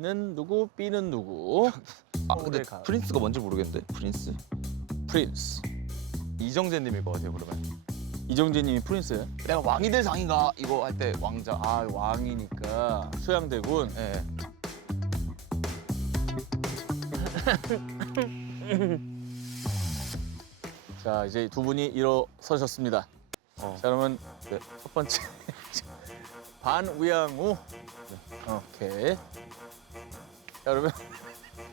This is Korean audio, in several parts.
A는 누구, B는 누구? 아 근데 프린스가 뭔지 모르겠는데 프린스? 프린스. 이정재님일 것 같아요 그러면. 이정재님이 프린스예요? 내가 왕이 될 상인가 이거 할 때 왕자. 아 왕이니까 수양대군. 예. 자 이제 두 분이 일어서셨습니다. 자 그러면 네. 첫 번째 반위양우. 오케이. 자 그러면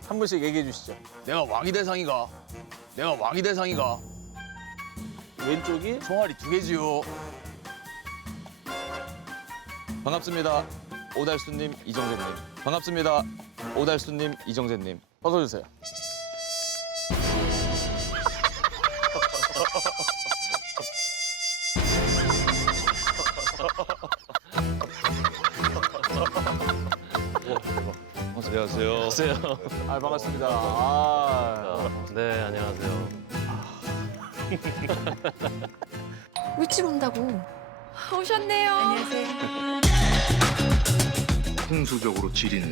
한 분씩 얘기해 주시죠. 내가 왕이 될 상인가? 내가 왕이 될 상인가? 왼쪽이 총알이 2개지요. 반갑습니다. 오달수님, 이정재님. 반갑습니다. 오달수님, 이정재님. 벗어주세요. 안녕하세요. 아 반갑습니다. 아, 네, 안녕하세요. 일찍 온다고. 오셨네요. 안녕하세요. 홍수적으로 지리는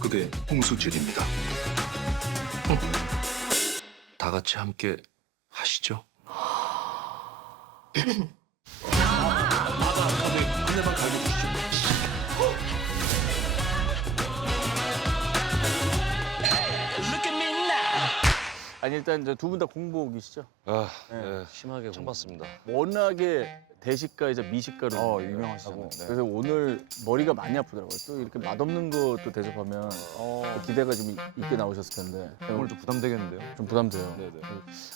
그게 홍수질입니다. 다 같이 함께 하시죠. 한대만 갈겨주시죠. 아니 일단 두 분 다 공복이시죠? 아, 네. 네, 심하게 참았습니다. 워낙에 대식가이자 미식가로 유명하시잖아요. 네. 그래서 오늘 머리가 많이 아프더라고요. 또 이렇게 맛없는 것도 대접하면 기대가 좀 있게 나오셨을 텐데 오늘 좀 부담되겠는데요? 좀 부담돼요. 네네.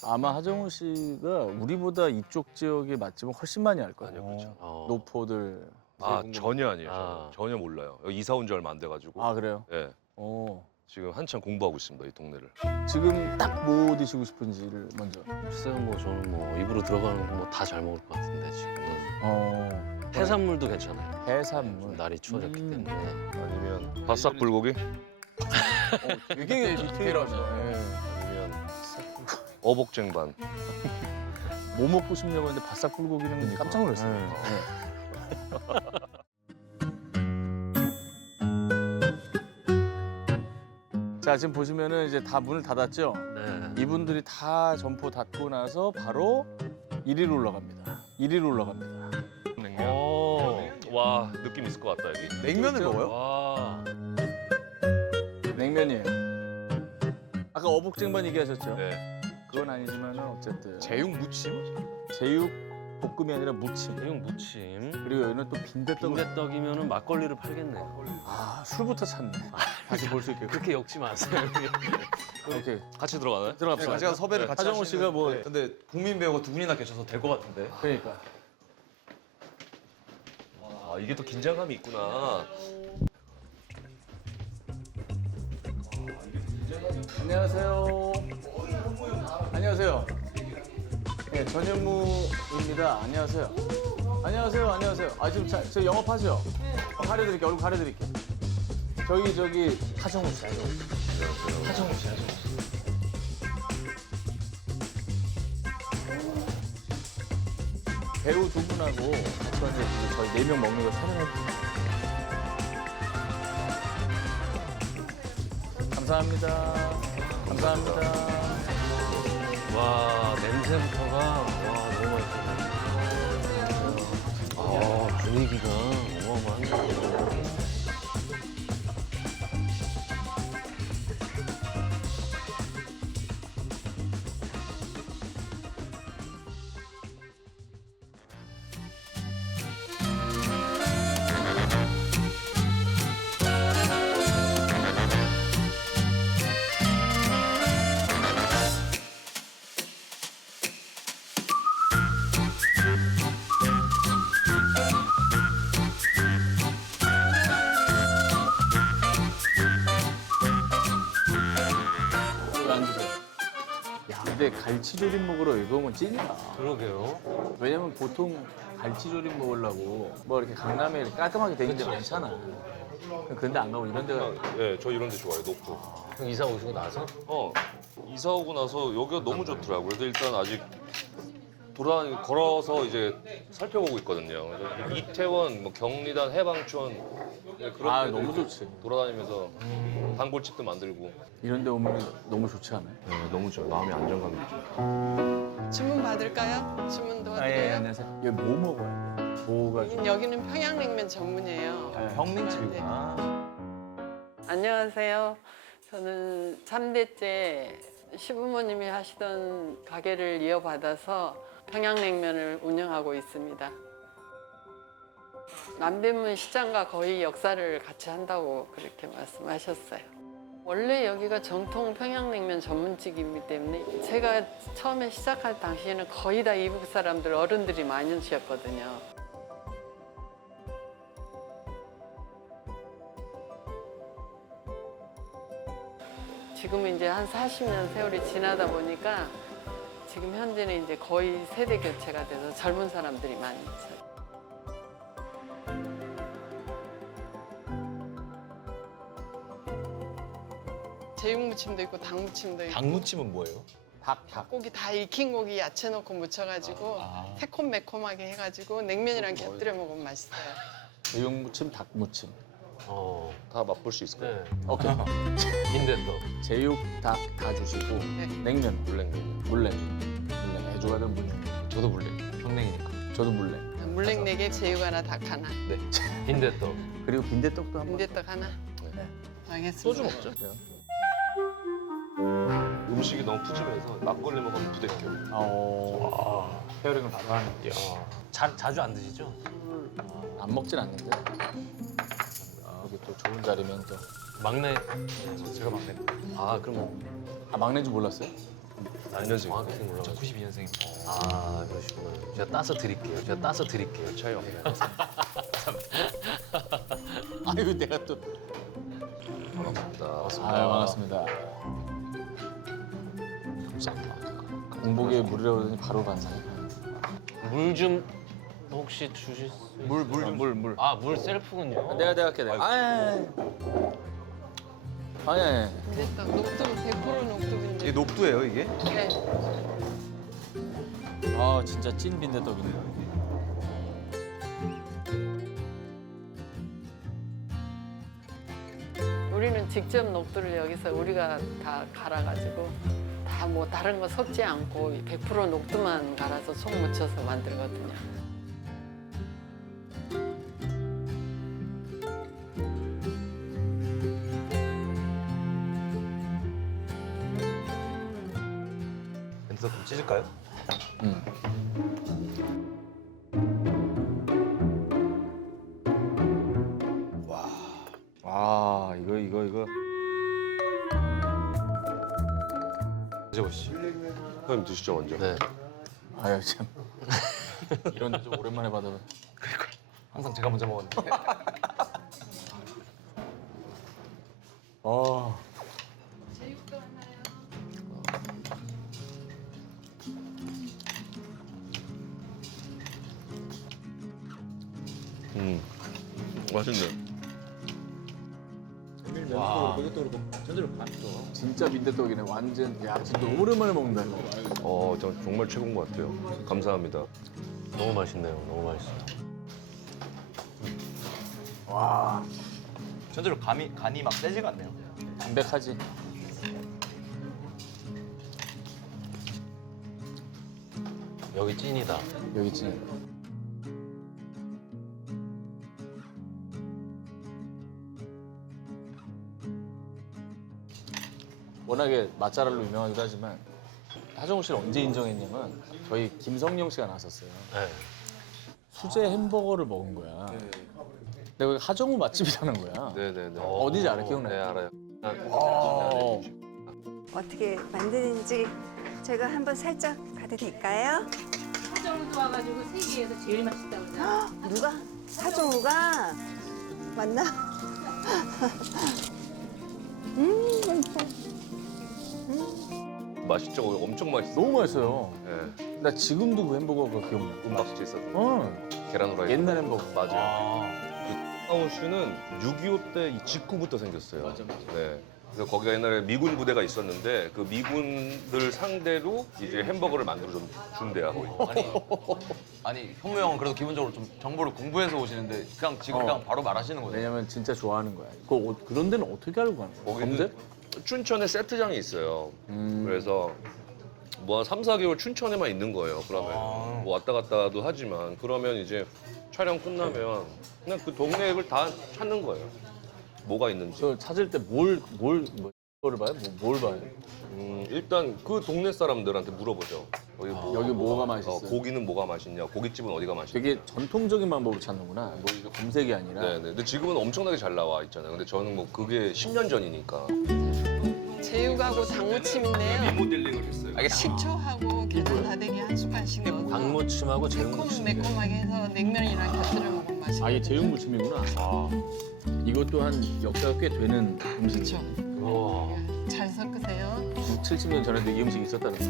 아마 하정우 씨가 우리보다 이쪽 지역의 맛집은 훨씬 많이 알 거예요. 그렇죠. 노포들. 아, 전혀 아니에요. 아. 전혀 몰라요. 여기 이사 온 지 얼마 안 돼가지고. 아 그래요? 네, 어. 지금 한참 공부하고 있습니다, 이 동네를. 지금 딱 뭐 드시고 싶은지를 먼저. 글쎄요, 뭐 저는 뭐 입으로 들어가는 거 뭐 다 잘 먹을 것 같은데 지금은 어. 해산물도 괜찮아요. 해산물. 날이 추워졌기 때문에 아니면 바싹 불고기? 되게 디테일하시네. 아니면 어복쟁반. 뭐 먹고 싶냐고 했는데 바싹 불고기는 깜짝 놀랐어요. 네. 자 지금 보시면은 이제 다 문을 닫았죠. 네. 이분들이 다 점포 닫고 나서 바로 1위로 올라갑니다. 1위로 올라갑니다. 냉면. 와, 느낌 있을 것 같다, 여기. 냉면을 그렇죠? 먹어요? 와, 냉면이에요. 아까 어복쟁반 얘기하셨죠? 네. 그건 아니지만 어쨌든 제육 무침? 제육 볶음이 아니라 무침. 제육 무침. 그리고 여기는 또 빈대떡. 빈대떡이면은 막걸리를 팔겠네요. 아 술부터 찼네. 다시 볼 수 있게. 그렇게 엮지 마세요. 오케이 같이 들어가나요? 들어갑시다. 같이 가서 섭외를 같이 하정우 씨가 뭐 근데 국민 배우가 두 분이나 계셔서 될 것 같은데. 그러니까. 아, 이게 또 긴장감이 있구나. 안녕하세요. 안녕하세요. 네, 전현무입니다. 안녕하세요. 안녕하세요. 안녕하세요. 아 지금 저 영업하죠? 가려드릴게요. 얼굴 가려드릴게요. 저기 하정우 씨. 하정우 씨. 배우 두 분하고 아까 이제 저희 4명 먹는 거 촬영해주세요. 감사합니다. 감사합니다. 와, 냄새부터가 와 너무 맛있어. 아, 분위기가 어마어마한데. 앉으세요. 야, 근데 갈치조림 먹으러 이거 오면 찐이야. 그러게요. 왜냐면 보통 갈치조림 먹으려고 뭐 이렇게 강남에 이렇게 깔끔하게 돼 있는 데 많잖아. 근데 안 가고 이런 데가 네, 저 이런 데 좋아해요, 높고. 형 이사 오시고 나서 이사 오고 나서 여기가 너무 좋더라고요. 그래서 일단 아직 걸어서 이제 살펴보고 있거든요. 그래서 이태원, 뭐 경리단, 해방촌 그런 아 데도 너무 이제 좋지. 돌아다니면서 단골집도 만들고. 이런 데 오면 너무 좋지 않아요? 네, 너무 좋아. 마음의 안정감이 있죠. 주문 받을까요? 주문 도와드려요? 안녕하세요. 여기 뭐 먹어야 돼? 뭐가 좀... 여기는 평양냉면 전문이에요. 형님집이구나. 안녕하세요. 저는 3대째 시부모님이 하시던 가게를 이어받아서 평양냉면을 운영하고 있습니다. 남대문 시장과 거의 역사를 같이 한다고 그렇게 말씀하셨어요. 원래 여기가 정통 평양냉면 전문집이기 때문에 제가 처음에 시작할 당시에는 거의 다 이북 사람들, 어른들이 많이 오셨거든요. 지금은 이제 한 40년 세월이 지나다 보니까 지금 현재는 이제 거의 세대 교체가 돼서 젊은 사람들이 많이 있어요. 제육무침도 있고 닭무침도 있고 닭무침은 뭐예요? 고기 다 익힌 고기 야채 넣고 무쳐가지고 새콤매콤하게 해가지고 냉면이랑 곁들여 먹으면 맛있어요. 제육무침, 닭무침. 다 맛볼 수 있을 거예요. 네. 오케이. 빈대떡. 제육, 닭 다 주시고 네. 냉면, 물냉면. 물냉. 물냉. 애주가든 물냉. 저도 물냉. 평냉이니까. 저도 물냉. 물냉 4개, 제육 하나, 닭 하나, 네. 빈대떡. 그리고 빈대떡도 한 번. 빈대떡 하나. 네. 알겠습니다. 소주 먹자. 음식이 너무 푸짐해서 막걸리 먹으면 부대껴. 페어링을 바로 하는. 자주 안 드시죠? 안 먹진 않는데. 여기 또 좋은 자리면 또. 막내. 제가 막내. 아 그럼 아 막내인 줄 몰랐어요? 알려지. 정확하게 몰라. 저 92년생입니다. 아 그러시구나. 제가 따서 드릴게요. 제가 따서 드릴게요. 차이 없네. 아유 내가 또. 반갑습니다. 아유 반갑습니다. 공복에 물이라고 그러더니 바로 반상이. 물 좀 혹시 주실 수 있어요? 물. 아 물 셀프군요. 내가 할게 내가. 아니. 빈대떡, 녹두 100% 녹두빈대. 이게 녹두예요, 이게? 네. 아 진짜 찐 빈대떡이네. 우리는 직접 녹두를 여기서 우리가 다 갈아가지고 다 뭐 다른 거 섞지 않고 100% 녹두만 갈아서 속 묻혀서 만들거든요. 빈대떡 좀 찢을까요? 응. 와 이거. 드셔보시죠. 형님 드시죠 먼저. 네. 아유 참. 이런 데 좀 오랜만에 받아. 항상 제가 먼저 먹었는데. 어. 맛있네. 진짜 빈대떡이네. 완전 야 진짜 오랜만에 먹는다 이거. 저 정말 최고인 것 같아요. 감사합니다. 너무 맛있네요. 너무 맛있어요. 와 전체로 간이 막 세지가 않네요. 담백하지. 여기 찐이다. 여기 찐. 워낙에 맛잘알로 유명하기도 하지만 하정우 씨를 언제 인정했냐면 저희 김성령 씨가 나섰어요. 네. 수제 햄버거를 먹은 거야. 내가 거기 하정우 맛집이라는 거야. 네네네. 어디지 알아? 기억나요? 네 알아요. 어. 어떻게 만드는지 제가 한번 살짝 가도 될까요? 하정우도 와가지고 세계에서 제일 맛있다고 그러잖아. 누가? 하정우가 맞나? 맛있죠? 엄청 맛있어. 너무 맛있어요. 네. 나 지금도 그 햄버거가 기억나. 은박지 있어서. 계란 후라이. 옛날 햄버거. 맞아요. 하우 씨는 6.25 때 이 직후부터 생겼어요. 맞아. 네. 그래서 거기가 옛날에 미군 부대가 있었는데 그 미군들 상대로 이제 햄버거를 만들어 준대요. 아니 현무 형은 그래도 기본적으로 좀 정보를 공부해서 오시는데 그냥 지금 그냥 바로 말하시는 거예요. 왜냐면 진짜 좋아하는 거야. 그런 데는 어떻게 알고 가는 거야? 거기는 검색? 춘천에 세트장이 있어요. 그래서 뭐 한 3, 4개월 춘천에만 있는 거예요. 그러면 뭐 왔다 갔다도 하지만 그러면 이제 촬영 끝나면 그냥 그 동네를 다 찾는 거예요. 뭐가 있는지. 저 찾을 때 뭘 봐요? 뭘 봐요? 일단 그 동네 사람들한테 물어보죠. 여기 뭐가 맛있어요? 고기는 뭐가 맛있냐? 고깃집은 어디가 맛있냐? 되게 전통적인 방법으로 찾는구나. 뭐 이게 검색이 아니라. 네네. 근데 지금은 엄청나게 잘 나와 있잖아요. 근데 저는 뭐 그게 10년 전이니까. 제육하고 닭무침인데요. 리모델링을 했어요. 알겠습니다. 식초하고 계란 다대기 한 숟갈씩 넣어서 닭무침하고 매콤 제육무침. 매콤하게 해서 냉면이랑 곁들여 먹으면 맛있어요. 아, 이게 제육무침이구나. 이것도 한 역사가 꽤 되는 음식이죠. 와. 잘 섞으세요. 70년 전에도 이 음식이 있었다는 거.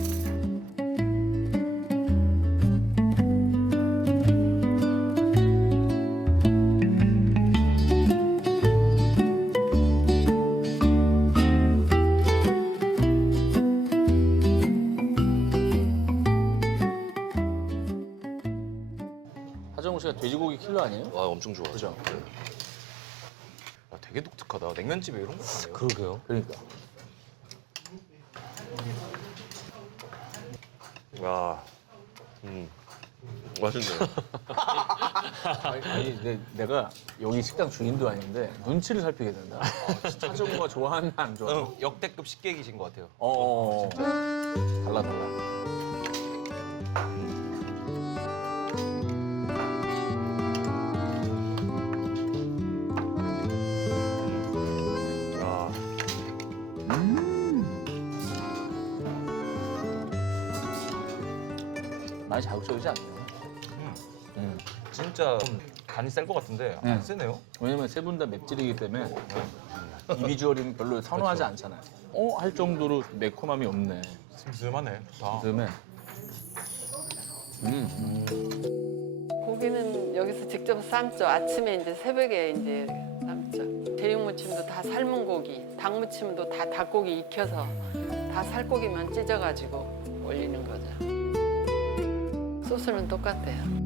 하정우 씨가 돼지고기 킬러 아니에요? 와 엄청 좋아. 그죠? 야, 되게 독특하다. 냉면집에 이런 거 파네요. 그러게요. 그러니까. 와, 맛있네요. 아니, 내가 여기 식당 주인도 아닌데 눈치를 살피게 된다. 하정우가 좋아하나 안 좋아하나? 역대급 식객이신 것 같아요. 달라 달라. 많이 자극적이지 않네요. 진짜 간이 셀 것 같은데 안 세네요. 왜냐면 세 분 다 맵찔이기 때문에 이 비주얼은 별로 선호하지 않잖아요. 할 정도로 매콤함이 없네. 슴슴하네. 좋다. 그다음에 고기는 여기서 직접 삶죠. 아침에 이제 새벽에 이제 삶죠. 제육무침도 다 삶은 고기, 닭무침도 다 닭고기 익혀서 다 살코기만 찢어가지고 올리는 거죠. 소스는 똑같아요.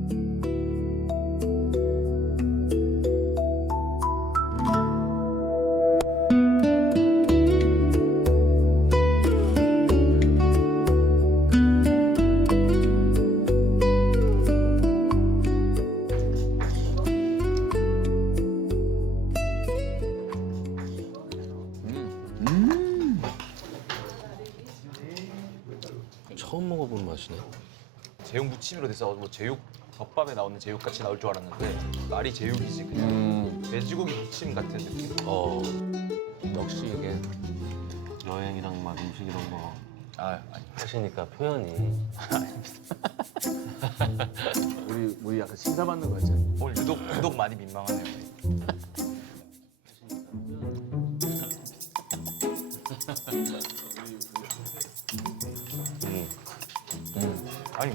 처음 먹어보는 맛이네. 제육 무침으로 돼서 뭐 제육 덮밥에 나오는 제육 같이 나올 줄 알았는데 말이 제육이지 그냥 돼지고기 무침 같은 느낌. 역시 이게 여행이랑 막 음식 이런 거 아니. 하시니까 표현이. 우리 약간 심사받는 거지. 오늘 유독 많이 민망하네요. 아니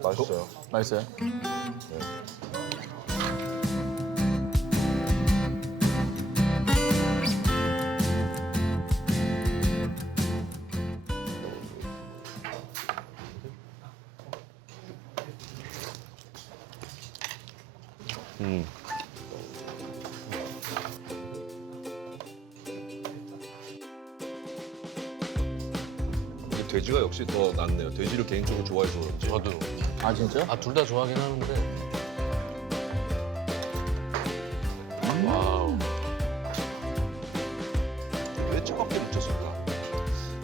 맛있어요. 맛있어요? 이 돼지가 역시 더 낫네요. 돼지를 개인적으로 좋아해서 그런지. 저도. 아 진짜? 둘 다 좋아하긴 하는데. 와우. 왜 차갑게 묻혔을까?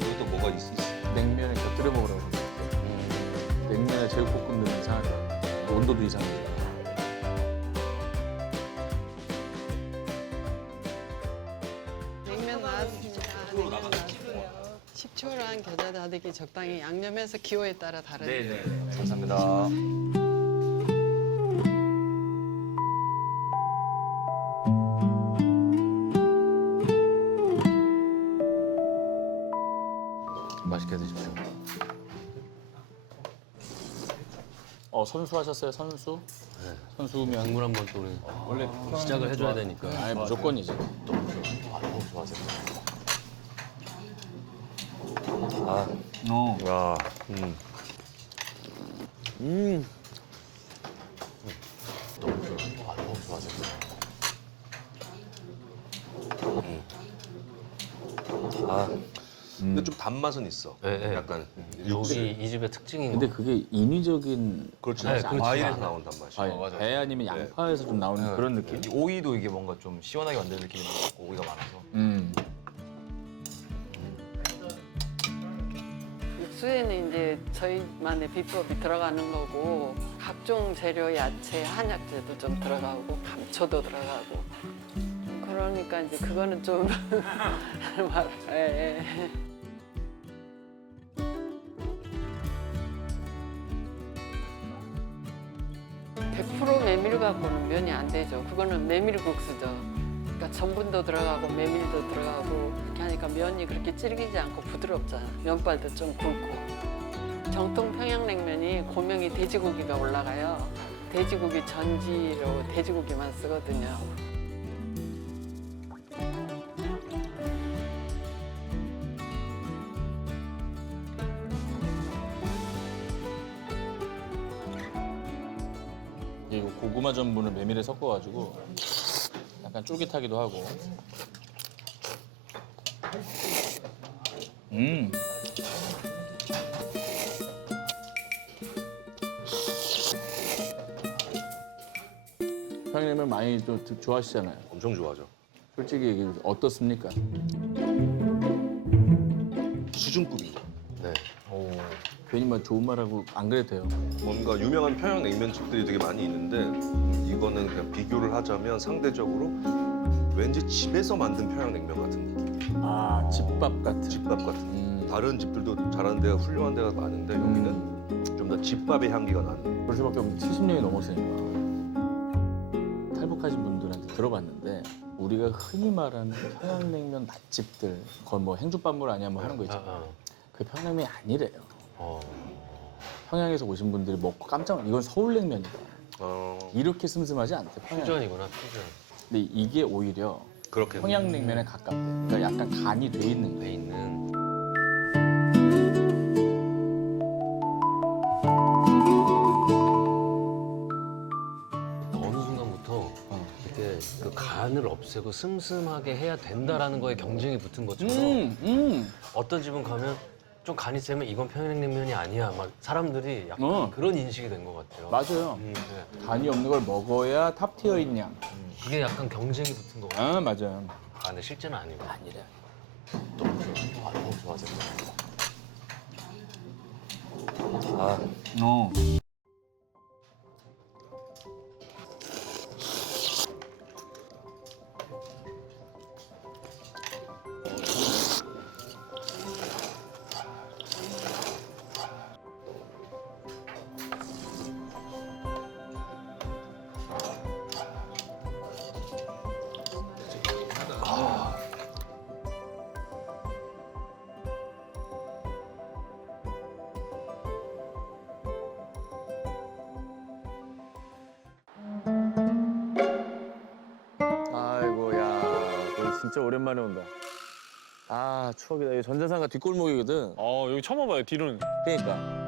이것도 뭐가 있어. 냉면에 곁들여 먹으라고. 냉면에 제육볶음 넣으면 이상할 것 같아. 온도도 이상해. 냉면 나왔습니다. 냉면 나왔어요. 식초랑 겨자 다대기 적당히 양념해서 기호에 따라 다르네요. 감사합니다. 맛있게 드십시오. 선수하셨어요? 선수? 네. 선수면 국물 한번 또 우리 원래 시작을 해줘야 되니까. 아예 무조건이지. 너무 좋아하세요. 아, 너무 좋아하세요. 근데 좀 단맛은 있어. 네, 네. 약간 여기 이 집의 특징인 근데 거. 그게 인위적인 그렇지. 네, 그렇지. 과일에서 나온 단맛이. 과일. 맞아요. 배 아니면 양파에서 좀 나오는 그런 느낌? 이 오이도 이게 뭔가 좀 시원하게 만드는 느낌이 있고 오이가 많아서. 육수에는 이제 저희만의 비법이 들어가는 거고 각종 재료, 야채, 한약재도 좀 들어가고 감초도 들어가고 그러니까 이제 그거는 좀 예. 100% 메밀 갖고는 면이 안 되죠. 그거는 메밀국수죠. 그러니까 전분도 들어가고 메밀도 들어가고 이렇게 하니까 면이 그렇게 질기지 않고 부드럽잖아. 면발도 좀 굵고. 정통 평양냉면이 고명이 돼지고기가 올라가요. 돼지고기 전지로 돼지고기만 쓰거든요. 이거 고구마 전분을 메밀에 섞어가지고 약간 쫄깃하기도 하고. 평양냉면 많이 또 좋아하시잖아요. 엄청 좋아하죠. 솔직히 얘기해 어떻습니까? 수준급이죠. 네. 괜히 막 좋은 말하고 안 그래도 돼요. 뭔가 유명한 평양냉면집들이 되게 많이 있는데 이거는 그냥 비교를 하자면 상대적으로 왠지 집에서 만든 평양냉면 같은 느낌. 아 집밥 같은. 집밥 같은. 다른 집들도 잘하는 데가 훌륭한 데가 많은데 여기는 좀 더 집밥의 향기가 나는. 그럴 수밖에 없는 70년이 넘었으니까. 탈북하신 분들한테 들어봤는데 우리가 흔히 말하는 평양냉면 맛집들 거의 뭐 행주밥물 아니야 뭐 하는 거 있잖아. 그 평양냉면이 아니래요. 평양에서 오신 분들이 먹고 깜짝 놀라 이건 서울냉면이다. 이렇게 슴슴하지 않대. 평양. 퓨전이구나, 퓨전. 근데 이게 오히려 그렇게 평양냉면에 가깝대. 그러니까 약간 간이 돼 있는 돼 거. 있는. 어느 순간부터 이렇게 그 간을 없애고 슴슴하게 해야 된다라는 거에 경쟁이 붙은 것처럼 어떤 집은 가면 좀 간이 세면 이건 평양냉면이 아니야. 막 사람들이 약간 그런 인식이 된 것 같아요. 맞아요. 네. 간이 없는 걸 먹어야 탑티어인 양. 이게 약간 경쟁이 붙은 것 같아요. 아 맞아요. 아, 근데 실제는 아니고. 아니래. 너무 좋아하세요. 아이고 야, 여기 진짜 오랜만에 온다. 아 추억이다. 여기 전자상가 뒷골목이거든. 여기 처음 와봐요, 뒤로는. 그러니까.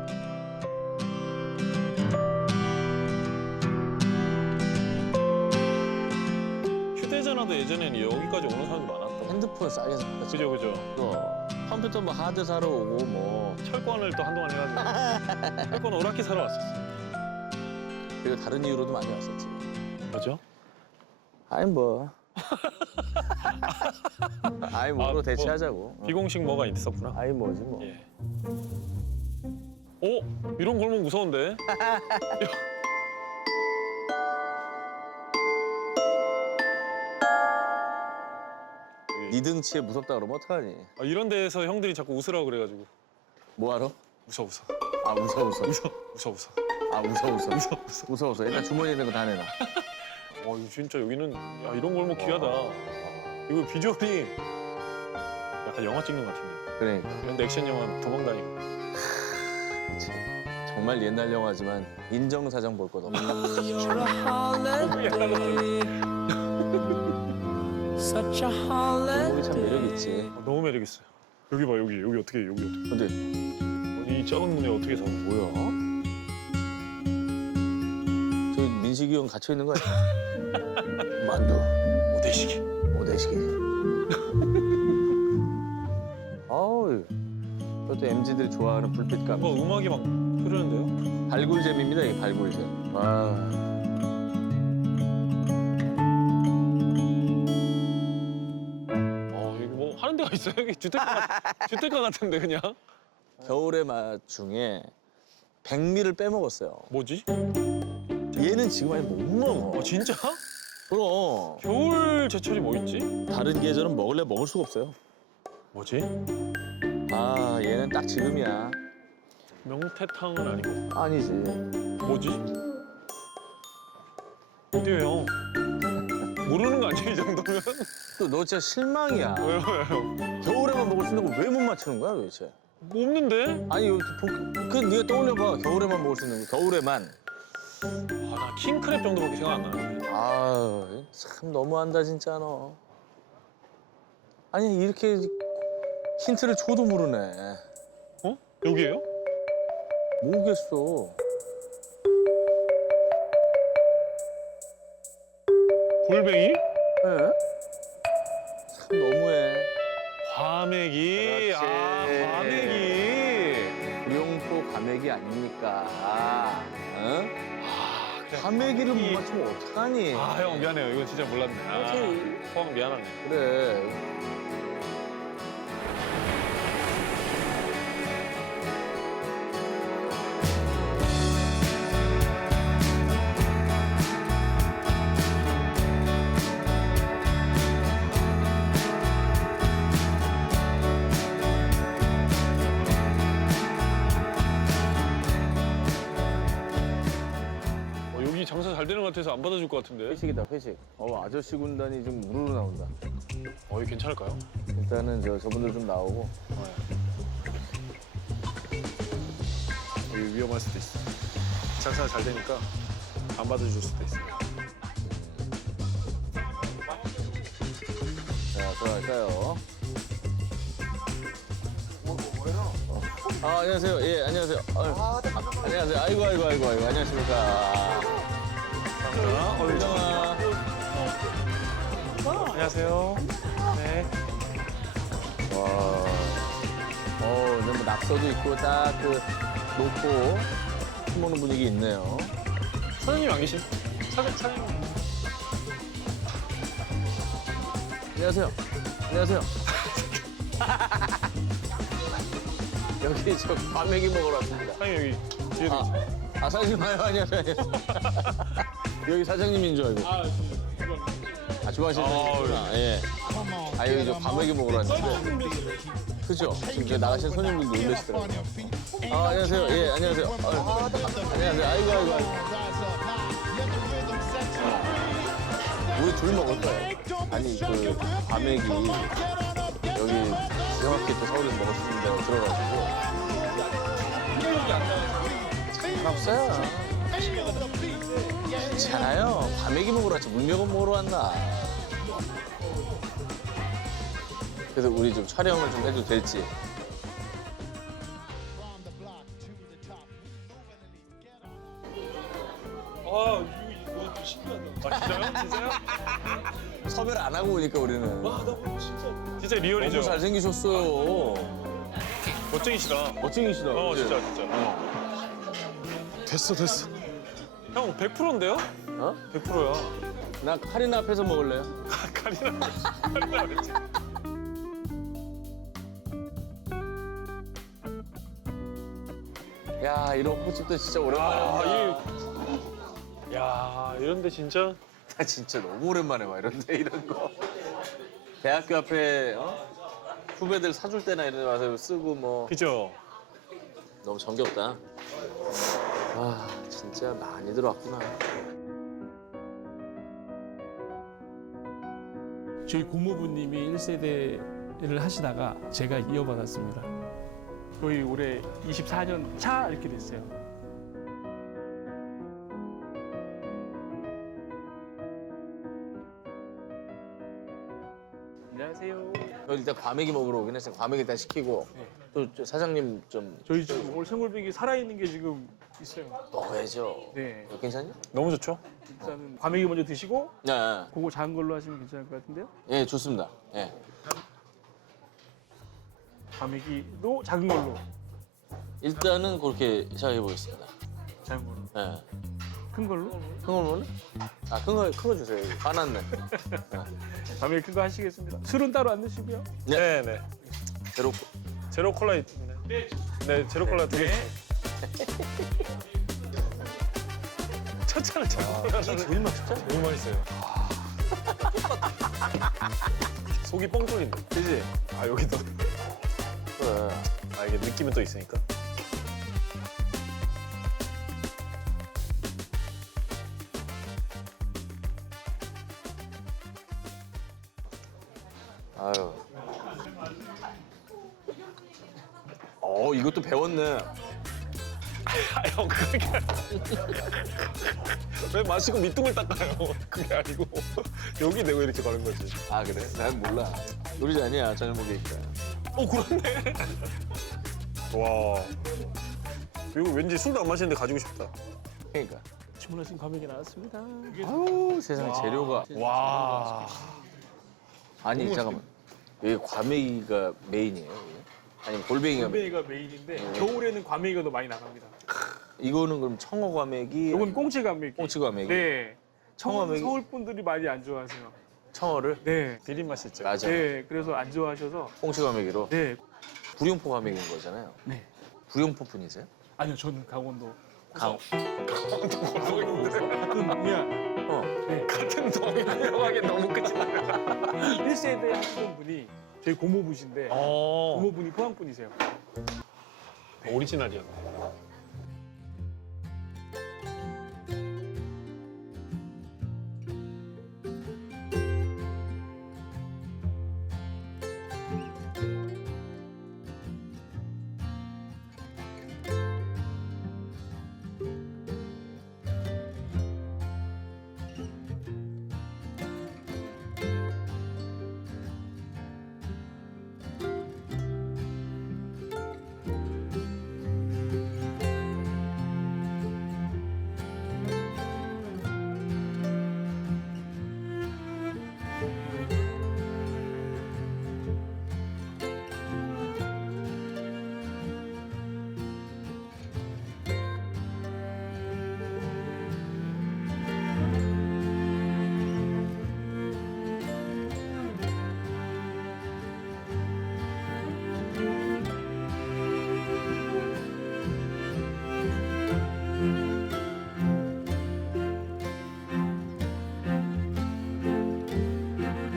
휴대전화도 예전에는 여기까지 오는 사람도 많았던. 핸드폰 싸게 샀지. 그죠. 컴퓨터 뭐 하드 사러 오고 뭐. 철권을 또 한동안 해가지고. 철권 오락기 사러 왔었어요. 그리고 다른 이유로도 많이 왔었지. 뭐죠? 아니 뭐. 아이 뭐로 뭐, 대체하자고. 비공식 뭐가 있었구나. 아이 뭐지 뭐. 예. 이런 골목 무서운데? 네 등치에 무섭다 그러면 어떡하니? 이런 데서 형들이 자꾸 웃으라고 그래가지고. 뭐하러? 웃어. 아 웃어. 웃어. 아 웃어. 일단 주머니에 있는 거 다 내놔. 이거 진짜 여기는 야, 이런 골목 귀하다. 이거 비주얼이 약간 영화 찍는 것 같은데. 그러니까. 이런 액션 영화 도망다니고. 그치. 정말 옛날 영화지만 인정사정 볼 것 없어. 제목이 참 매력 있지. 너무 매력 있어요. 여기 봐 여기 어떻게 여기 어떻게? 근데 이 작은 문에 어떻게 살아? 뭐야? 저 민식이 형 갇혀 있는 거 아니야? 만두. 오대식이. 오대식이. 아우, 이것도 MZ들이 좋아하는 불빛감. 뭐 음악이 막 흐르는데요? 발굴잼입니다, 이게 발굴잼. 와. 여기 뭐 하는 데가 있어요? 여기 주택가 같은데 그냥? 겨울의 맛 중에 백미를 빼먹었어요. 뭐지? 얘는 지금 아니 못 먹어. 진짜? 그럼 겨울 제철이 뭐 있지? 다른 계절은 먹을래 먹을 수가 없어요. 뭐지? 아, 얘는 딱 지금이야. 명태탕은 아니고 아니지. 뭐지? 어디에요 형? 모르는 거 아니야 이 정도면? 또 너 진짜 실망이야. 왜요? 겨울에만 먹을 수 있는 거 왜 못 맞추는 거야 도대체? 뭐 없는데? 아니 그 네가 떠올려봐. 겨울에만 먹을 수 있는 거. 겨울에만. 나 킹크랩 정도밖에 생각 안 나는데. 아유, 참 너무한다 진짜 너. 아니 이렇게 힌트를 줘도 모르네. 어? 여기에요? 모르겠어. 골뱅이? 네? 참 너무해. 과메기. 그렇지. 과메기. 구룡포 과메기 아닙니까? 응? 그래. 과메기를 못 맞추면 어떡하니? 형 미안해요. 이건 진짜 몰랐네. 그렇지. 포항 미안하네. 그래. 여기 장사 잘 되는 것 같아서 안 받아줄 것 같은데. 회식이다 회식. 아저씨 군단이 좀 우르르 나온다. 이거 괜찮을까요? 일단은 저분들 좀 나오고. 여기 위험할 수도 있어. 장사가 잘 되니까 안 받아줄 수도 있어. 자, 들어갈까요? 안녕하세요. 예, 안녕하세요. 안녕하세요. 아이고, 안녕하십니까. 정아. 안녕하세요. 네. 와. 근데 뭐 낙서도 있고 딱 그 놓고 술 먹는 분위기 있네요. 사장님 안 계신? 사장님. 안녕하세요. 안녕하세요. 여기 저 과메기 먹으러 왔습니다. 사장님 여기 뒤에도 있어요. 사장님 안녕하세요. 여기 사장님인 줄 알고. 좋아하시는 분이구나. 예. 여기 저 과메기 먹으러 왔는데. 그죠? 지금 저 나가신 손님들도 놀라시더라고요. 안녕하세요. 예, 안녕하세요. 안녕하세요. 아이고. 우리 둘 먹을 거예요. 아니, 그 과메기 여기 이렇게 또 서울에서 먹을 수 있는 데가 들어가지고. 상관없어요. 괜찮아요. 과메기 먹으러 왔지 물명은 먹으러 왔나. 그래서 우리 좀 촬영을 좀 해도 될지. 이거 신기하다. 진짜요? 섭외를 안 하고 오니까 우리는. 나 진짜 리얼이죠. 너무 잘생기셨어요. 멋쟁이시다. 멋쟁이시다. 진짜. 됐어. 형 100%인데요? 100%야. 나 카리나 앞에서 먹을래요? 카리나 그랬지. 야, 이런 호집도 진짜 오랜만에. 이런데 진짜. 나 진짜 너무 오랜만에 와 이런데 이런 거. 대학교 앞에 후배들 사줄 때나 이런 데 와서 쓰고 뭐. 그죠? 너무 정겹다. 와, 진짜 많이 들어왔구나. 저희 고모부님이 1세대를 하시다가 제가 이어받았습니다. 거의 올해 24년 차 이렇게 됐어요. 안녕하세요. 일단 과메기 먹으러 오긴 했어요. 과메기 일단 시키고 또 사장님 좀 저희 지금 오늘 생굴비기 살아있는 게 지금 있어요. 먹어야죠. 네. 괜찮냐? 너무 좋죠? 일단은 과메기 먼저 드시고 네. 그거 작은 걸로 하시면 괜찮을 것 같은데요. 예, 좋습니다. 예. 과메기도 작은 걸로. 일단은 그렇게 시작해 보겠습니다. 작은 걸로. 예. 큰 걸로? 큰 거 먹을래? 아, 큰 거 주세요. 화났네. 과메기 큰 거 하시겠습니다. 술은 따로 안 드시고요. 네, 네. 제로 콜라 있네. 네, 제로 콜라 두 개. 첫차는 제로 콜라. 제일 맛있죠? 너무 맛있어요. 속이 뻥 뚫린다. 그지? 아, 여기도. 그래. 아, 이게 느낌은 또 있으니까. 아유. 이것도 배웠네. 아, 형, 그게 왜 마시고 밑둥을 닦아요? 그게 아니고 여기 내고 이렇게 가는 거지. 아, 그래? 난 몰라. 요리자 아니야, 저녁 먹으니까. 그렇네. 와. 이거 왠지 술도 안 마시는데 가지고 싶다. 그러니까. 주문하신 과메기 나왔습니다. 아우, 세상에 재료가. 와. 아니, 잠깐만. 여기 과메기가 메인이에요? 이게? 아니면 골뱅이가 메인? 골뱅이가 메인인데 겨울에는 과메기가 더 많이 나갑니다. 이거는 그럼 청어 과메기? 이건 꽁치 과메기. 꽁치 과메기? 네. 청어 과메기? 서울 분들이 많이 안 좋아하세요. 청어를? 네. 비린 맛이 있죠. 맞아. 네, 그래서 안 좋아하셔서. 꽁치 과메기로? 네. 불용포 과메기인 거잖아요. 네. 불용포 분이세요? 아니요, 저는 강원도. 강원도 같은 동이야. 네. 같은 동이라고 하기엔 너무 끝이 나요. 1세대 하시던 분이 저희 고모부신데 고모분이 포항 분이세요. 오리지널이었네.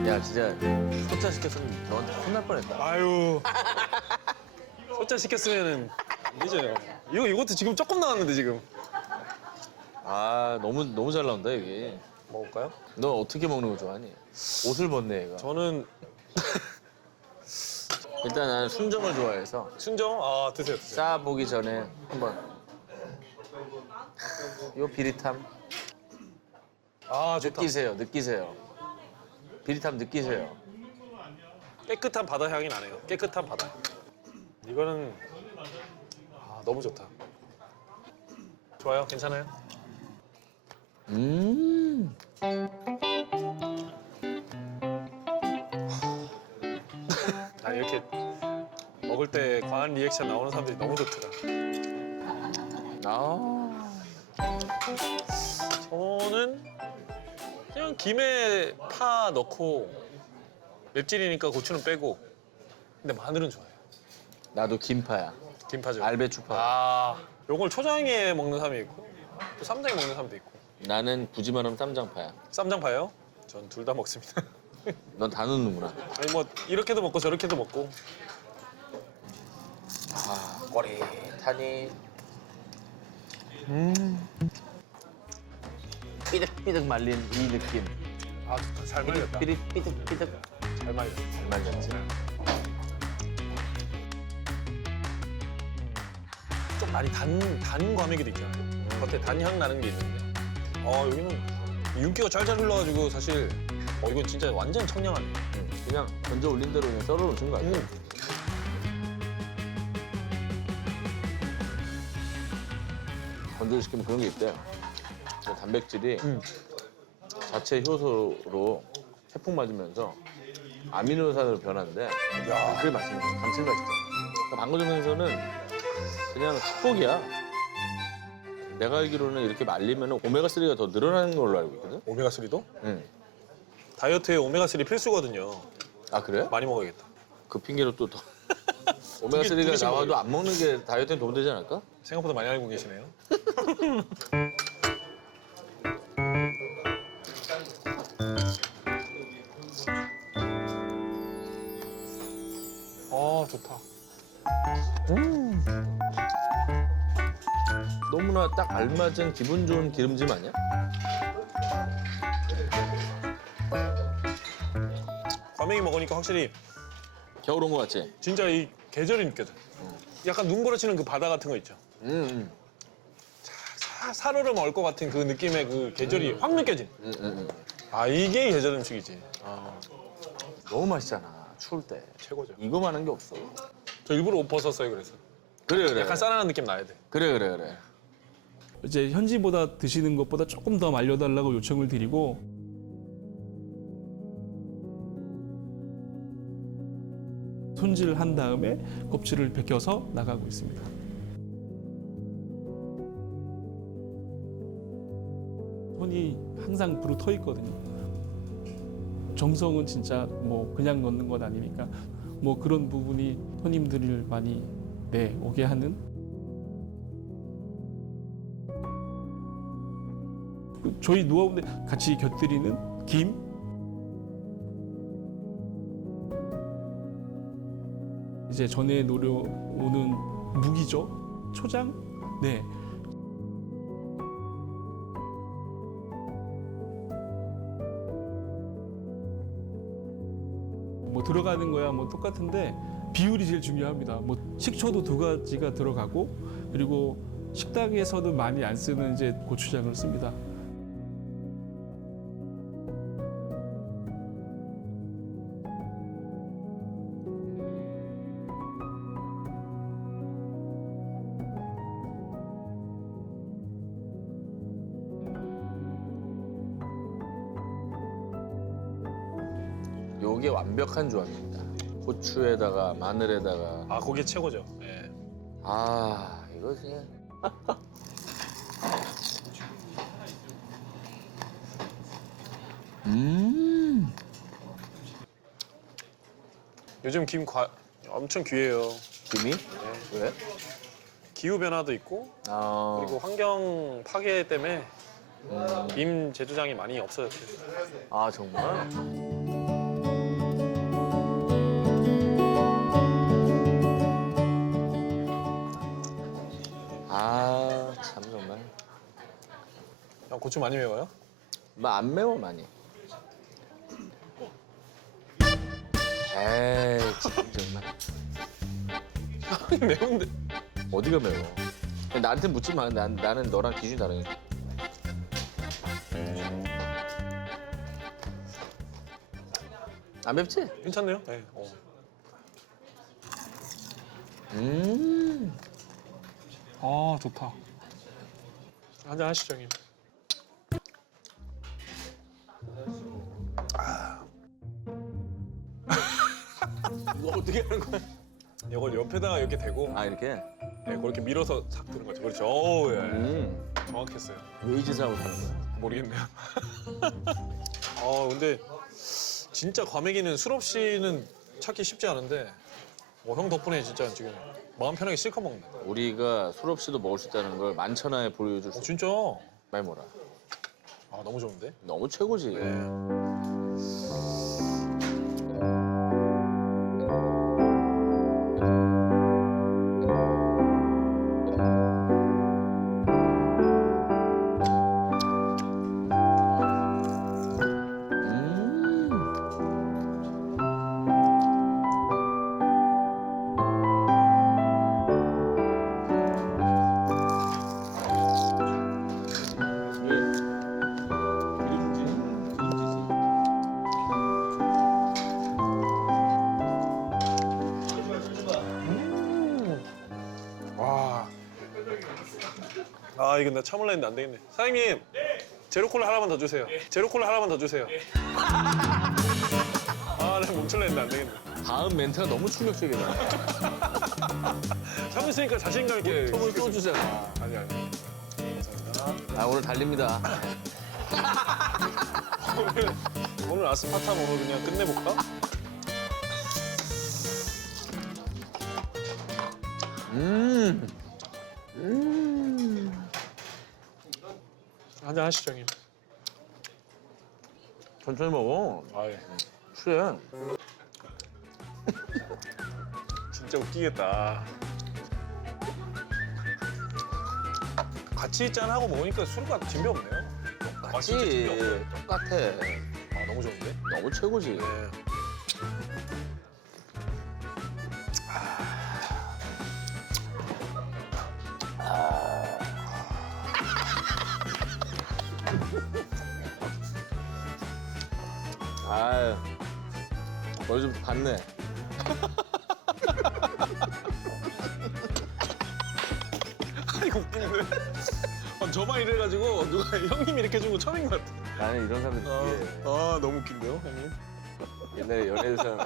야, 진짜 소짜 시켰으면 너한테 혼날 뻔했다. 아유. 소짜 시켰으면은 이제요. 이것도 지금 조금 나왔는데 지금. 아, 너무 잘 나온다, 여기. 먹을까요? 너 어떻게 먹는 거 좋아하니? 옷을 벗네, 얘가. 저는 일단 나는 순정을 좋아해서 순정? 아, 드세요. 싸보기 전에 한번 요 비릿함 아, 좋다. 느끼세요. 비릿함 느끼세요. 깨끗한 바다 향이 나네요. 깨끗한 바다. 이거는 너무 좋다. 좋아요? 괜찮아요? 난 이렇게 먹을 때 과한 리액션 나오는 사람들이 너무 좋더라. 저는 그냥 김에 파 넣고 맵찔이니까 고추는 빼고 근데 마늘은 좋아요. 나도 김파야. 김파죠. 알배추파. 아, 요걸 초장에 먹는 사람이 있고 또 쌈장에 먹는 사람도 있고. 나는 굳이만 하면 쌈장파야. 쌈장파요? 전 둘 다 먹습니다. 넌 다 넣는구나. 아니 뭐 이렇게도 먹고 저렇게도 먹고. 아, 꼬릿하니. 삐득삐득 말린 이 느낌. 아, 좋다. 잘 말렸다. 삐득삐득. 잘 말렸다. 잘 말렸지. 좀 많이 단 과메기도 있잖아요. 겉에 단향 나는 게 있는데. 여기는 윤기가 잘 흘러가지고 사실 이건 진짜 완전 청량하네. 그냥 건져 올린 대로 그냥 썰어 놓은 거 아니야? 건조시키면 그런 게 있대. 그 단백질이 자체 효소로 태풍 맞으면서 아미노산으로 변하는데 그게 맛있는 거야. 감칠맛이죠. 그러니까 방구점에서는 그냥 축복이야. 내가 알기로는 이렇게 말리면 오메가3가 더 늘어나는 걸로 알고 있거든? 오메가3도? 응. 다이어트에 오메가3 필수거든요. 아, 그래? 많이 먹어야겠다. 그 핑계로 또 더. 두 오메가3가 개씩 나와도 먹어요. 안 먹는 게 다이어트에 도움되지 않을까? 생각보다 많이 알고 계시네요. 아, 좋다. 너무나 딱 알맞은 기분 좋은 기름짐 아니야? 과메기 먹으니까 확실히 겨울 온 거 같지? 진짜 이 계절이 느껴져. 약간 눈부러치는 그 바다 같은 거 있죠. 살얼음 얼 것 같은 그 느낌의 그 계절이 확 느껴진. 아, 이게 계절 음식이지. 너무 맛있잖아, 추울 때. 최고죠. 이거만한 게 없어. 저 일부러 옷 벗었어요, 그래서. 그래. 약간 쌀쌀한 느낌 나야 돼. 그래. 이제 현지보다 드시는 것보다 조금 더 말려달라고 요청을 드리고 손질한 다음에 껍질을 벗겨서 나가고 있습니다. 손이 항상 부르 터 있거든요. 정성은 진짜 뭐 그냥 넣는 건 아니니까 뭐 그런 부분이 손님들을 많이 오게 하는 저희 노하우인데 같이 곁들이는 김 이제 전에 노려오는 무기죠. 초장 네. 뭐 들어가는 거야 뭐 똑같은데 비율이 제일 중요합니다. 뭐 식초도 2가지가 들어가고 그리고 식당에서는 많이 안 쓰는 이제 고추장을 씁니다. 요게 완벽한 조합입니다. 고추에다가 마늘에다가 아, 그게 최고죠. 예. 아 이거 그냥 요즘 김 엄청 귀해요. 김이? 왜? 기후 변화도 있고 아 그리고 환경 파괴 때문에 김 제조장이 많이 없어졌어요. 아 정말? 아 참 정말 형 고추 많이 매워요? 뭐 안 매워 많이. 에이 참 정말 매운데. 어디가 매워? 나한테 묻지 마. 나는 너랑 기준이 다르니까. 안 맵지? 괜찮네요. 네. 아 좋다. 한잔 하시죠, 형님. 이거 어떻게 하는 거야? 이걸 옆에다가 이렇게 대고 아 이렇게? 네, 그렇게 밀어서 싹 드는 거죠. 그렇죠. 어우, 예. 정확했어요. 왜 이 짓을 하고 사는 거야? 모르겠네요. 근데 진짜 과메기는 술 없이는 찾기 쉽지 않은데 형 덕분에 진짜 지금 마음 편하게 실컷 먹는다. 우리가 술 없이도 먹을 수 있다는 걸 만천하에 보여줄 수 진짜? 많이 뭐라. 아, 너무 좋은데? 너무 최고지. 이거 나 참을라 했는데 안 되겠네. 사장님, 제로콜라 하나만 더 주세요. 제로콜라 하나만 더 주세요. 아, 내가 멈출라 했는데 안 되겠네. 다음 멘트가 너무 충격적이다. 참으시니까 자신감 있게. 톱을 또 주잖아. 아니. 감사합니다. 아, 오늘 달립니다. 오늘 아스파탐으로 그냥 끝내볼까? 한잔 하시죠, 형님. 천천히 먹어. 아예. 취해. 진짜 웃기겠다. 같이 짠하고 먹으니까 술과 진배 없네요. 아, 진짜 진배 없네. 똑같아. 아, 너무 좋은데? 너무 최고지. 네. 아유, 머리 좀 봤네. 이거 웃기는데? 저만 이래가지고 누가 형님이 이렇게 해준 거 처음인 것 같아. 나는 이런 사람들 되게 너무 웃긴데요, 형님? 옛날에 연예대상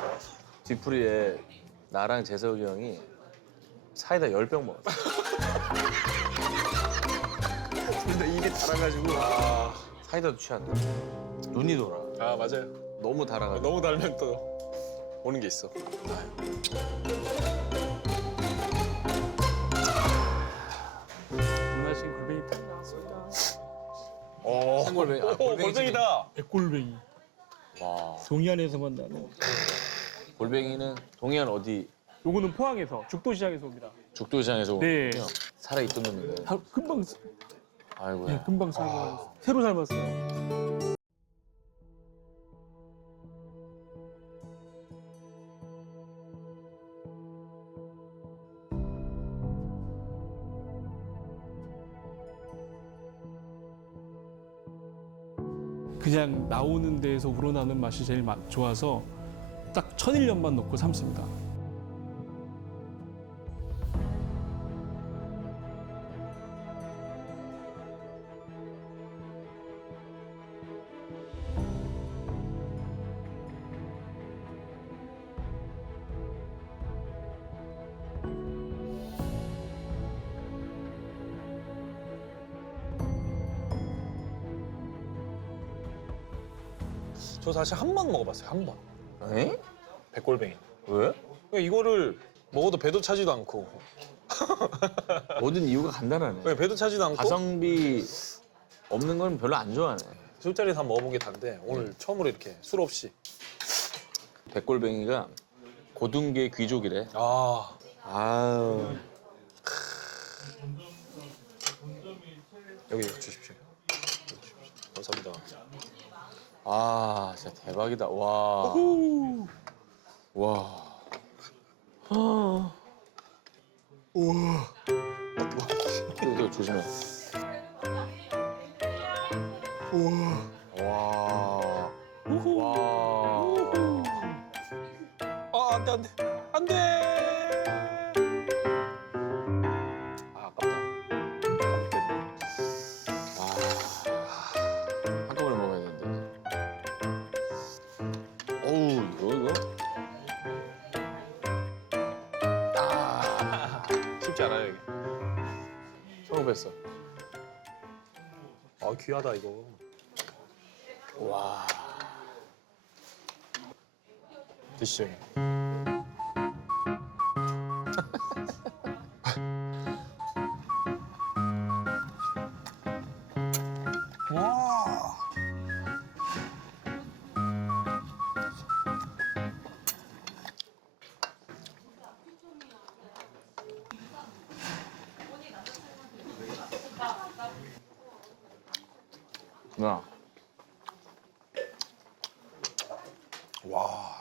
뒤풀이에 나랑 재석이 형이 사이다 10병 먹었어. 근데 입이 달아가지고. 사이다도 취한다. 눈이 돌아. 아, 맞아요. 너무 달아가지고. 너무 달면 또 오는 게 있어. 맛있는 골뱅이 딱 나왔습니다. 생골뱅이. 아, 골뱅이다. 백골뱅이. 와. 동해안에서만 나는. 골뱅이는 동해안 어디? 요거는 포항에서 죽도시장에서 옵니다. 죽도시장에서 네. 오는군요. 살아있던 놈인데. 금방 아이고야. 금방 삶아요. 새로 삶았어요. 그냥 나오는 데에서 우러나는 맛이 제일 좋아서 딱 천일염만 넣고 삶습니다. 저 사실 한 번 먹어봤어요, 한 번. 에? 백골뱅이. 왜? 그러니까 이거를 먹어도 배도 차지도 않고. 모든 이유가 간단하네. 네, 배도 차지도 않고. 가성비 없는 건 별로 안 좋아하네. 술자리에서 한번 먹어본 게 단데 오늘 처음으로 이렇게 술 없이. 백골뱅이가 고등계 귀족이래. 아유. 여기 주십시오. 감사합니다. 아, 진짜 대박이다. 와. 와. 우와. 이거 조심해. 우와. 와. 와. 아, 안 돼, 안 돼. 안 돼! 아, 아깝다. 한꺼번에 먹어야 되는데. 어우, 이거. 쉽지 않아요, 여기. 성공했어. 아, 귀하다, 이거. 와. 드시죠, 형님. 와. 누나. 와.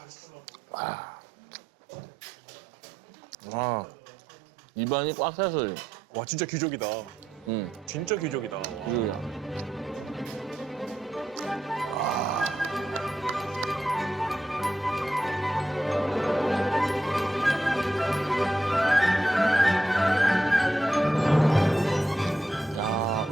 와. 입안이 꽉 차서. 와, 진짜 귀족이다. 응. 진짜 귀족이다. 이거야. 야,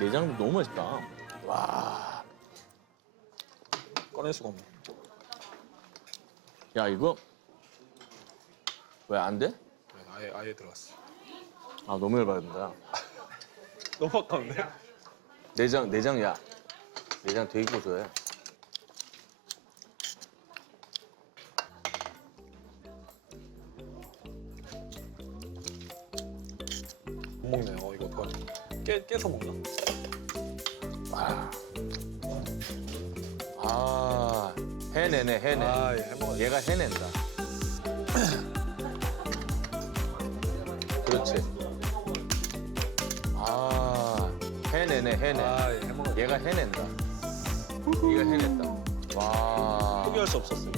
내장도 너무 맛있다. 와. 꺼낼 수가 없네. 야, 이거 왜 안 돼? 아예 들어갔어. 아, 너무 열받는다. 너무 아까운데? 내장 야. 내장 되게 고소해. 못 먹네요. 이거 어떡하지? 깨서 먹나? 해내네, 해내. 아, 예, 해먹어야지. 얘가 해낸다. 그렇지. 해내네, 해내. 아, 예, 해먹어야지. 얘가 해낸다. 얘가 해냈다. 와. 포기할 수 없었어요.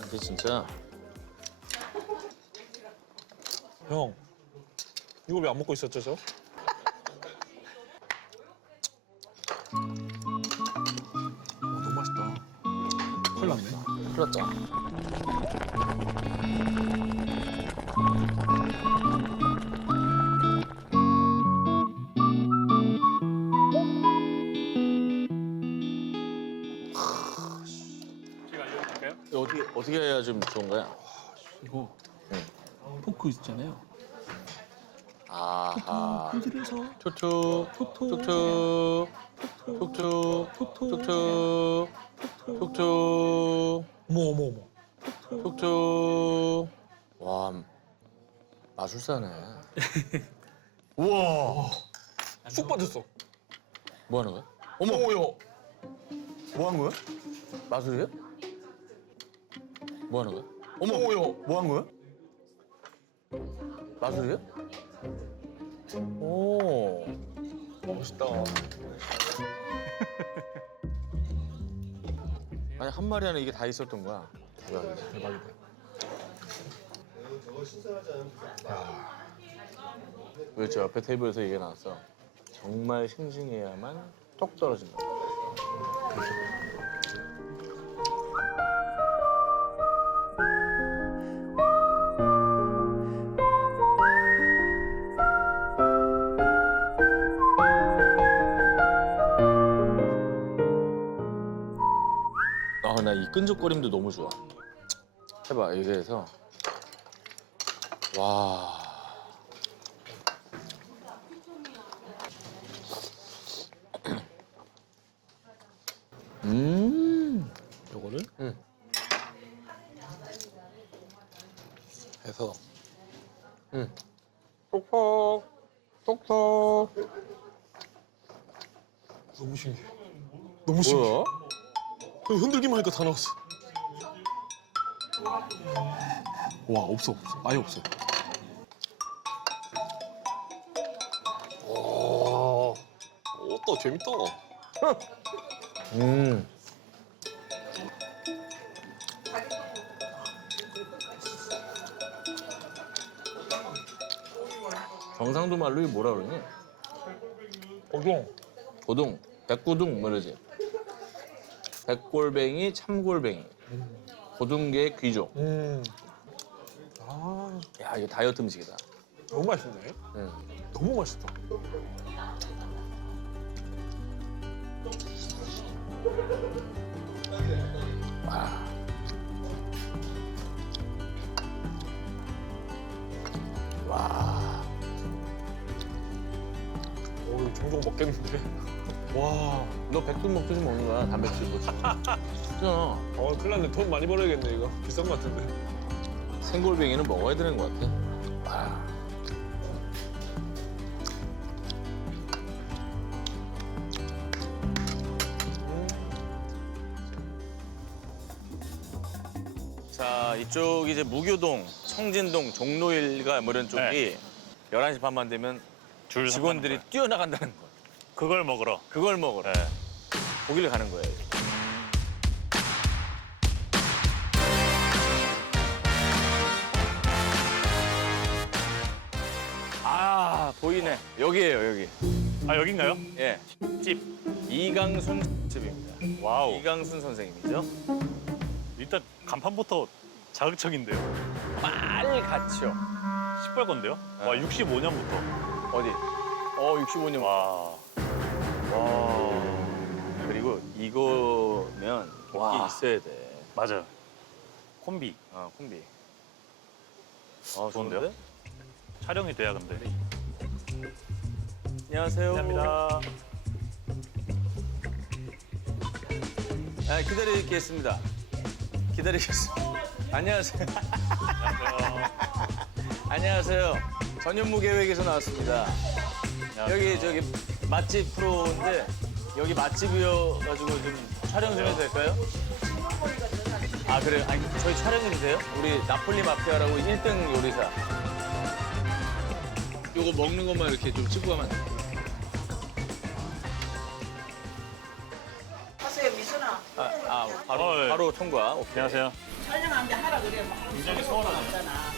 근데 진짜 형, 이걸 왜 안 먹고 있었죠, 저? 너무 맛있다. 큰일 났네. 큰일 났다. 어떻게 해야 좀 좋은 거야? 이거 포크 있잖아요. 아하. 흔들어서 툭툭, 툭툭, 툭툭, 툭툭, 툭툭, 어머. 툭툭. 와, 마술사네. 우와. 쑥 빠졌어. 뭐 하는 거야? 어머. 뭐 하는 거야? 마술이야? 뭐 하는 거야? 어머. 뭐 한 거야? 마술이야? 오. 멋있다. 아니, 한 마리 안에 이게 다 있었던 거야. 대박이다. 왜 저 옆에 테이블에서 얘기가 나왔어? 정말 싱싱해야만 톡 떨어진다. 나 이 끈적거림도 너무 좋아. 해봐, 이게 해서. 와. 요거를 응. 해서 톡톡, 톡톡. 너무 신기해. 너무 신기해. 뭐야? 흔들기만 하니까 다 나왔어. 와, 없어. 아예 없어. 오, 또 재밌다. 경상도 말로 이게 뭐라 그러니? 고동, 백고동 뭐 이러지. 백골뱅이, 참골뱅이. 고등계의 귀족. 야, 이거 다이어트 음식이다. 너무 맛있네. 응. 너무 맛있다. 와. 오, 이거 종종 먹겠는데. 와. 너 백숙 먹듯이 먹는 거야, 단백질 먹지. 진짜. 큰일 났네. 돈 많이 벌어야겠네, 이거. 비싼 것 같은데. 생골뱅이는 먹어야 되는 것 같아. 자, 이쪽 이제 무교동, 청진동, 종로일가 뭐 이런 쪽이 11시 반만 되면 직원들이 뛰어나간다는 거. 그걸 먹으러. 그걸 먹으러. 거기를 가는 거예요. 아, 보이네. 여기예요, 여기. 아, 여긴가요? 예. 집. 이강순 집입니다. 와우. 이강순 선생님이죠. 일단 간판부터 자극적인데요? 빨리 갇혀. 시뻘건데요? 와 65년부터. 어디? 65년. 와. 그리고 이거면 와. 있게 있어야 돼. 맞아요. 콤비. 콤비. 좋은데요? 좋은데? 촬영이 돼야 근데. 안녕하세요. 감사합니다. 기다리겠습니다. 기다리겠습니다. 안녕하세요. 안녕하세요. 전현무 계획에서 나왔습니다. 여기 저기 맛집 프로인데 여기 맛집이어가지고 좀 촬영 좀 해도 될까요? 아 그래요? 아니 저희 촬영해도 돼요? 우리 나폴리 마피아라고 1등 요리사. 요거 먹는 것만 이렇게 좀 찍고 가면 안 돼요? 하세요, 미선아. 바로 통과. 오케이. 안녕하세요. 촬영하는데 하라 그래. 뭐. 굉장히 서운하네요.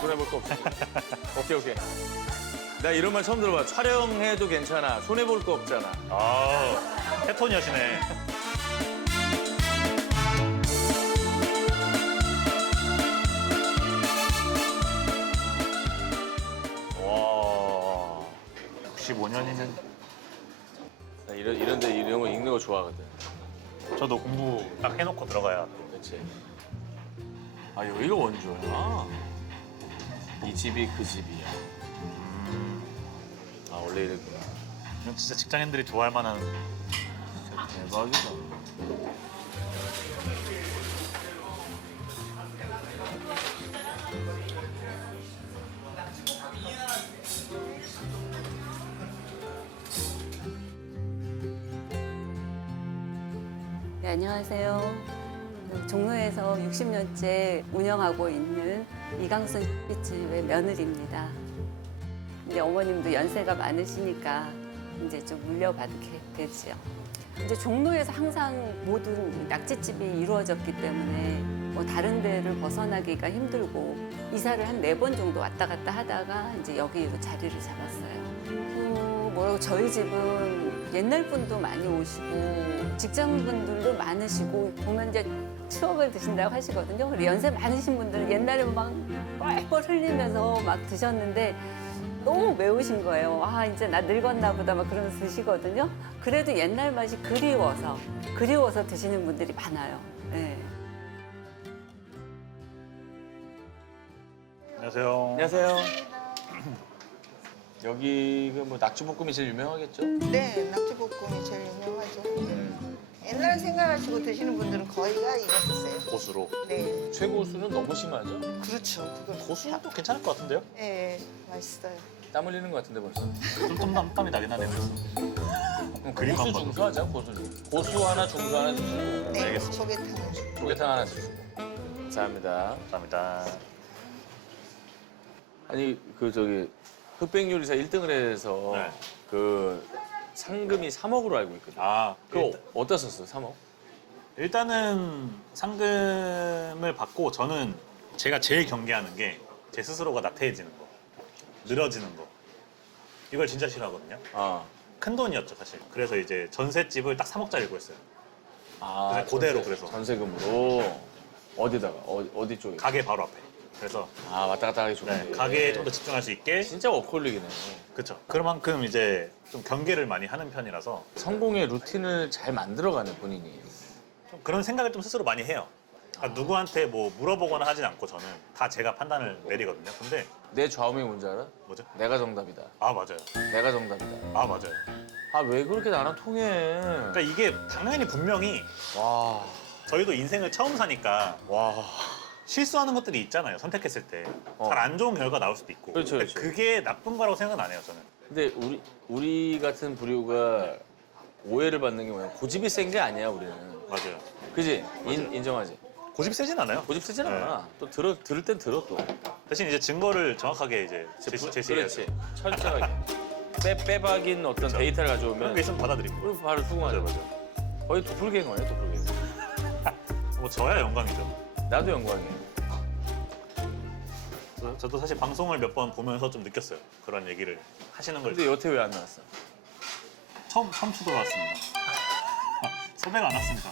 손해볼 거 없어. 오케이. 나 이런 말 처음 들어봐. 촬영해도 괜찮아. 손해볼 거 없잖아. 아, 테톤이 하시네. 와, 65년이면 나 이런데 이런 거 읽는 거 좋아하거든. 저도 공부 딱 해놓고 들어가야. 그렇지. 아 여기가 원조야. 이 집이 그 집이야. 아 원래 이랬구나. 이건 진짜 직장인들이 좋아할 만한. 대박이다. 네, 안녕하세요. 종로에서 60년째 운영하고 있는 이강순 뷔집의 며느리입니다. 이제 어머님도 연세가 많으시니까 이제 좀 물려받게 되죠. 이제 종로에서 항상 모든 낙지집이 이루어졌기 때문에 뭐 다른 데를 벗어나기가 힘들고 이사를 한 4번 정도 왔다 갔다 하다가 이제 여기로 자리를 잡았어요. 저희 집은 옛날 분도 많이 오시고 직장분들도 많으시고 보면 이제 추억을 드신다고 하시거든요. 그리고 연세 많으신 분들은 옛날에 막 뻘뻘 흘리면서 막 드셨는데 너무 매우신 거예요. 아 이제 나 늙었나 보다 막 그러면서 드시거든요. 그래도 옛날 맛이 그리워서 드시는 분들이 많아요. 네. 안녕하세요. 안녕하세요. 여기가 뭐 낙지볶음이 제일 유명하겠죠? 네, 낙지볶음이 제일 유명하죠. 옛날 생각하시고 드시는 분들은 거의가 이거 드세요. 고수로. 네, 최고수는 너무 심하죠? 그렇죠. 그거 고수도 괜찮을 것 같은데요? 네, 맛있어요. 땀 흘리는 것 같은데 벌써. 좀 땀이 나긴 하네요. 그림만 고수 봐도. 중수 하자, 고수. 고수 하나, 중수 하나 주시고. 네, 알겠습니다. 조개탕. 조개탕 하나 주시고. 감사합니다. 감사합니다. 아니 그 저기 흑백 요리사 1등을 해서 네. 그 상금이 3억으로 알고 있거든요. 아, 그거 어디다 썼어요, 3억? 일단은 상금을 받고 저는 제가 제일 경계하는 게 제 스스로가 나태해지는 거, 늘어지는 거. 이걸 진짜 싫어하거든요. 아, 큰 돈이었죠, 사실. 그래서 이제 전셋집을 딱 3억짜리 구했어요. 아 그대로 그래서. 전세금으로 어디다가 어디 쪽에? 가게 바로 앞에. 그래서 아 왔다 갔다 하기 좋게. 네, 가게에 좀 더 집중할 수 있게. 진짜 워커홀릭이네. 그렇죠. 그만큼 이제 좀 경계를 많이 하는 편이라서 성공의 루틴을 잘 만들어가는 본인이. 좀 그런 생각을 좀 스스로 많이 해요. 그러니까 누구한테 뭐 물어보거나 하진 않고 저는 다 제가 판단을 내리거든요. 근데 내 좌우명이 뭔지 알아? 뭐죠? 내가 정답이다. 아 맞아요. 내가 정답이다. 아 맞아요. 아 왜 그렇게 나랑 통해? 그러니까 이게 당연히 분명히 와, 저희도 인생을 처음 사니까 와. 실수하는 것들이 있잖아요. 선택했을 때 잘 안 좋은 결과 나올 수도 있고. 그렇죠, 근데 그렇죠. 그게 나쁜 거라고 생각은 안 해요. 저는. 근데 우리 같은 부류가 오해를 받는 게 뭐냐? 고집이 센 게 아니야 우리는. 맞아요. 그지? 인정하지? 고집이 세진 않아요. 고집 세진 않아. 또 들을 땐 들어 또. 대신 이제 증거를 정확하게 이제 제시해야 그렇지. 돼요. 철저하게. 빼박인 어떤 데이터를 그런 가져오면 게 있으면 받아들이고. 우리 바로 수긍하죠. 맞아요. 거의 도플갱어예요, 도플갱어. 뭐 저야 영광이죠. 나도 영광이에요. 저도 사실 방송을 몇 번 보면서 좀 느꼈어요. 그런 얘기를 하시는 걸. 근데 여태 왜 안 나왔어? 처음 들어왔습니다. 섭외가 안 왔습니다.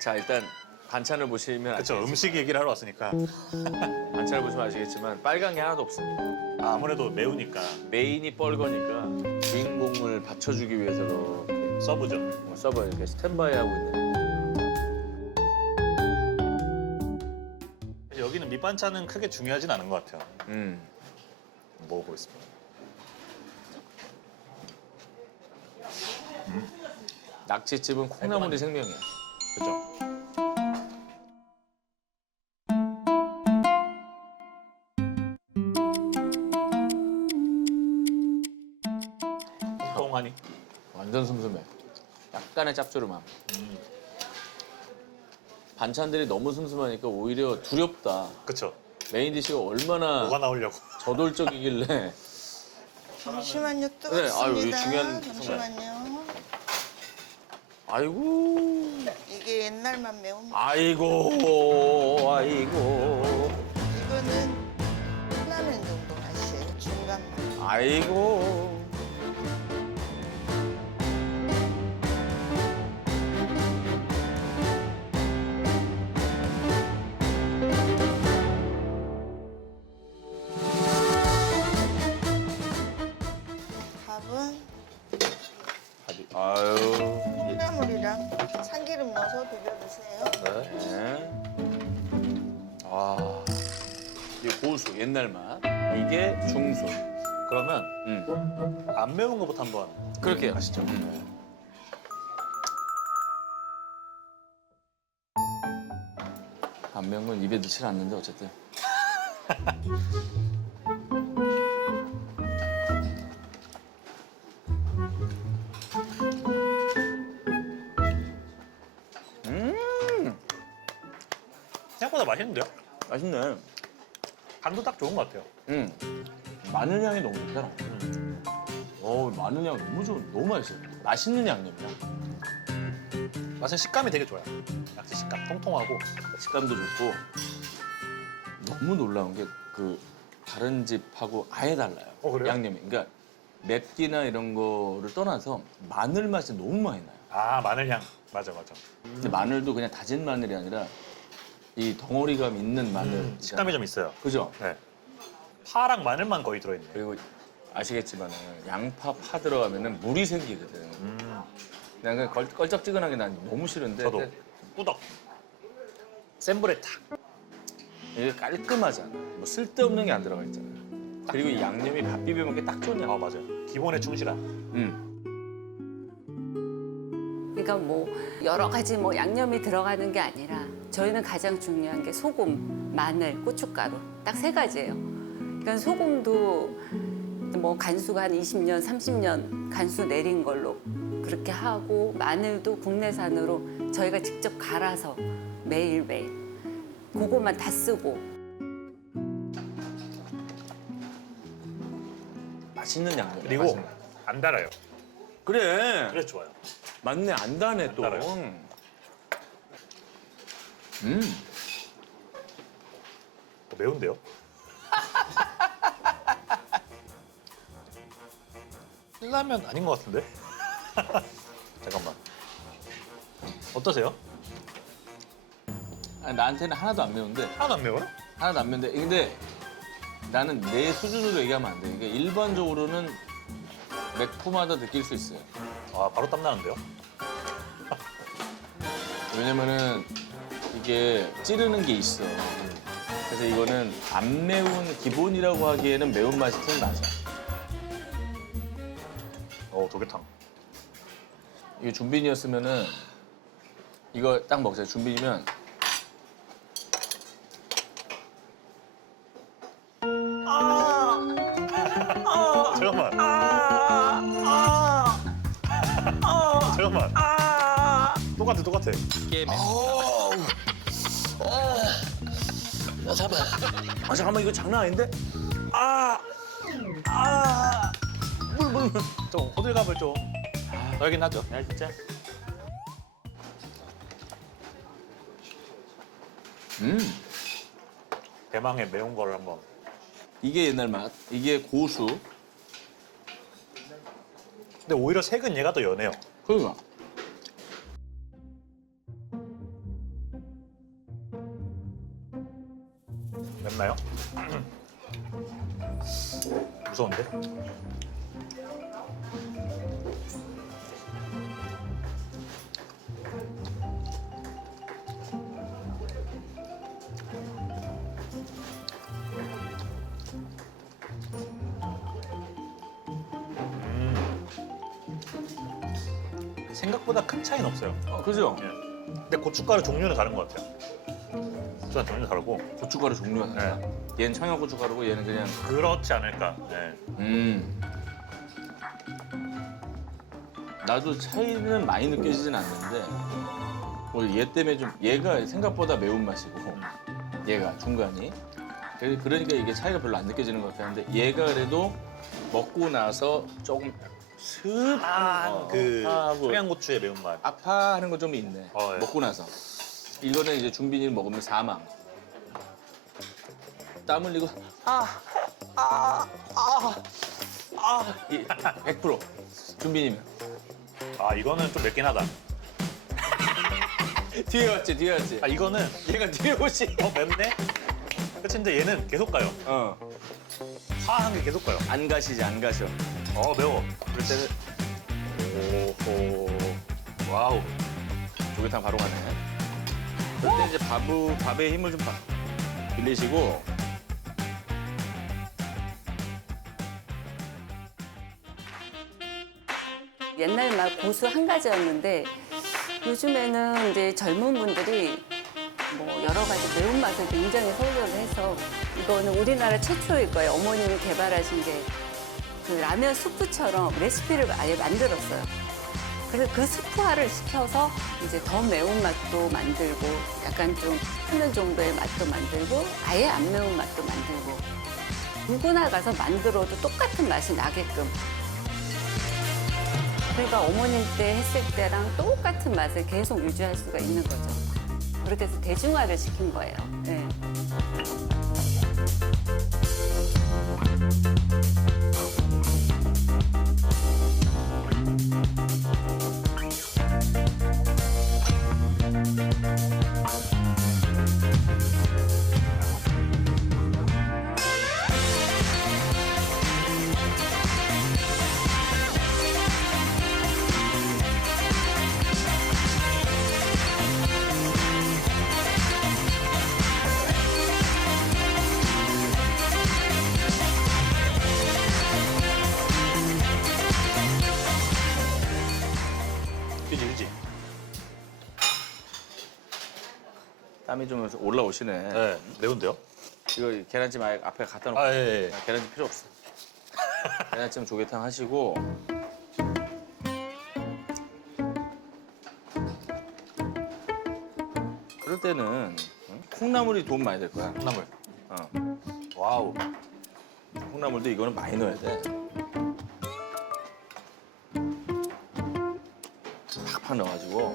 자, 일단 반찬을 보시면 그렇죠. 아시겠지만, 음식 얘기를 하러 왔으니까. 반찬을 보시면 아시겠지만 빨간 게 하나도 없습니다. 아무래도 매우니까 메인이 뻘거니까 주인공을 받쳐주기 위해서 이렇게 서브죠. 서버 이렇게 스탠바이 하고 있는. 여기는 밑반찬은 크게 중요하진 않은 것 같아요. 먹어보겠습니다. 낙지집은 콩나물이 생명이야. 그렇죠. 뽕하니? 완전 슴슴해. 약간의 짭조름함. 반찬들이 너무 슴슴하니까 오히려 두렵다. 그렇죠. 메인 디시가 얼마나 뭐가 나오려고. 저돌적이길래. 잠시만요. 네, 아유, 이게 뜨겁습니다. 중요한 잠시만요. 아이고, 이게 옛날만 매운. 아이고. 이거는 라면 정도 맛이에요. 중간 맛. 아이고. 밥은 아유. 콩나물이랑 참기름 넣어서 비벼 드세요. 네. 아, 이게 고수 옛날 맛. 이게 중수. 그러면 안 매운 거부터 한번 그렇게 하시죠. 안 매운 건 입에 넣질 않는데 어쨌든. 생각보다 맛있는데요? 맛있네. 간도 딱 좋은 것 같아요. 마늘 향이 너무 좋다. 마늘 향 너무 너무 맛있어요. 맛있는 양념이야. 맛은 식감이 되게 좋아요. 약간 식감 통통하고. 식감도 좋고 너무 놀라운 게 그 다른 집하고 아예 달라요. 그래요? 양념이. 그러니까 맵기나 이런 거를 떠나서 마늘 맛이 너무 많이 나요. 아, 마늘향. 맞아. 근데 마늘도 그냥 다진 마늘이 아니라 이 덩어리감 있는 마늘. 식감이 좀 있어요. 그죠? 네. 파랑 마늘만 거의 들어있네요. 그리고 아시겠지만 양파, 파 들어가면 물이 생기거든. 그냥 껄쩍지근하게 난 너무 싫은데 저도. 꾸덕. 센 불에 탁. 이게 깔끔하잖아. 뭐 쓸데없는 게 안 들어가 있잖아. 그리고 이 양념이 밥 비벼 먹기 딱 좋냐. 아, 맞아요. 기본에 충실한. 그러니까 뭐 여러 가지 뭐 양념이 들어가는 게 아니라 저희는 가장 중요한 게 소금, 마늘, 고춧가루 딱 세 가지예요. 그러니까 소금도 뭐 간수가 한 20년, 30년 간수 내린 걸로 그렇게 하고 마늘도 국내산으로 저희가 직접 갈아서 매일매일 그거만 다 쓰고. 맛있는 양념. 그리고 안 달아요. 그래. 그래서 좋아요. 맞네, 안 다네 또. 달아요. 매운데요? 신라면 아닌 것 같은데? 잠깐만. 어떠세요? 아니, 나한테는 하나도 안 매운데. 하나도 안 매워요? 하나도 안 매운데. 근데 나는 내 수준으로 얘기하면 안 돼. 이게 일반적으로는 매콤하다 느낄 수 있어요. 아, 바로 땀 나는데요? 왜냐면은 이게 찌르는 게 있어. 그래서 이거는 안 매운 기본이라고 하기에는 매운맛이 좀 나죠. 조개탕. 이거 준빈이었으면은 이거 딱 먹자. 준빈이면 잠깐만. 잠깐만. 똑같아. 게임에. 잠깐만 이거 장난 아닌데? 좀 호들갑을 좀 넣긴 하죠. 야 진짜. 대망의 매운 거를 한번. 이게 옛날 맛. 이게 고수. 근데 오히려 색은 얘가 더 연해요. 그러니까. 맞나요? 무서운데? 생각보다 큰 차이는 없어요. 그죠? 예. 근데 고춧가루 종류는 다른 것 같아요. 고춧가루 종류 다르고. 고춧가루 종류가 달라. 얘는 청양고춧가루고 얘는 그냥. 그렇지 않을까. 네. 나도 차이는 많이 느껴지진 않는데 얘 때문에 좀 얘가 생각보다 매운맛이고 얘가 중간이 그러니까 이게 차이가 별로 안 느껴지는 것 같긴 한데 얘가 그래도 먹고 나서 조금 습한 그 청양고추의 매운맛. 아파하는 거 좀 있네. 예. 먹고 나서. 이거는 이제 준빈이는 먹으면 사망. 땀 흘리고 100% 준빈이면. 아 이거는 좀 맵긴 하다. 뒤에 왔지, 뒤에 왔지. 아 이거는 얘가 뒤에 오지. 맵네? 끝인데 얘는 계속 가요. 화한 게 계속 가요. 안 가시지, 안 가셔. 매워. 그럴 때는 오호. 와우. 조개탕 바로 가네. 그럴 때 이제 밥에 힘을 좀 빌리시고. 옛날 맛 고수 한 가지였는데 요즘에는 이제 젊은 분들이 뭐 여러 가지 매운맛을 굉장히 소개를 해서 이거는 우리나라 최초일 거예요. 어머님이 개발하신 게 그 라면 수프처럼 레시피를 아예 만들었어요. 그래서 그 스프화를 시켜서 이제 더 매운맛도 만들고 약간 좀 하는 정도의 맛도 만들고 아예 안 매운 맛도 만들고 누구나 가서 만들어도 똑같은 맛이 나게끔 그러니까 어머님 때 했을 때랑 똑같은 맛을 계속 유지할 수가 있는 거죠. 그렇게 해서 대중화를 시킨 거예요. 네. 그지. 땀이 좀 올라오시네. 네, 매운데요? 이거 계란찜 아예 앞에 갖다 놓고. 예. 계란찜 필요 없어. 계란찜 조개탕 하시고. 그럴 때는 콩나물이 도움 많이 될 거야. 콩나물. 와우. 콩나물도 이거는 많이 넣어야 돼. 팍팍 넣어가지고.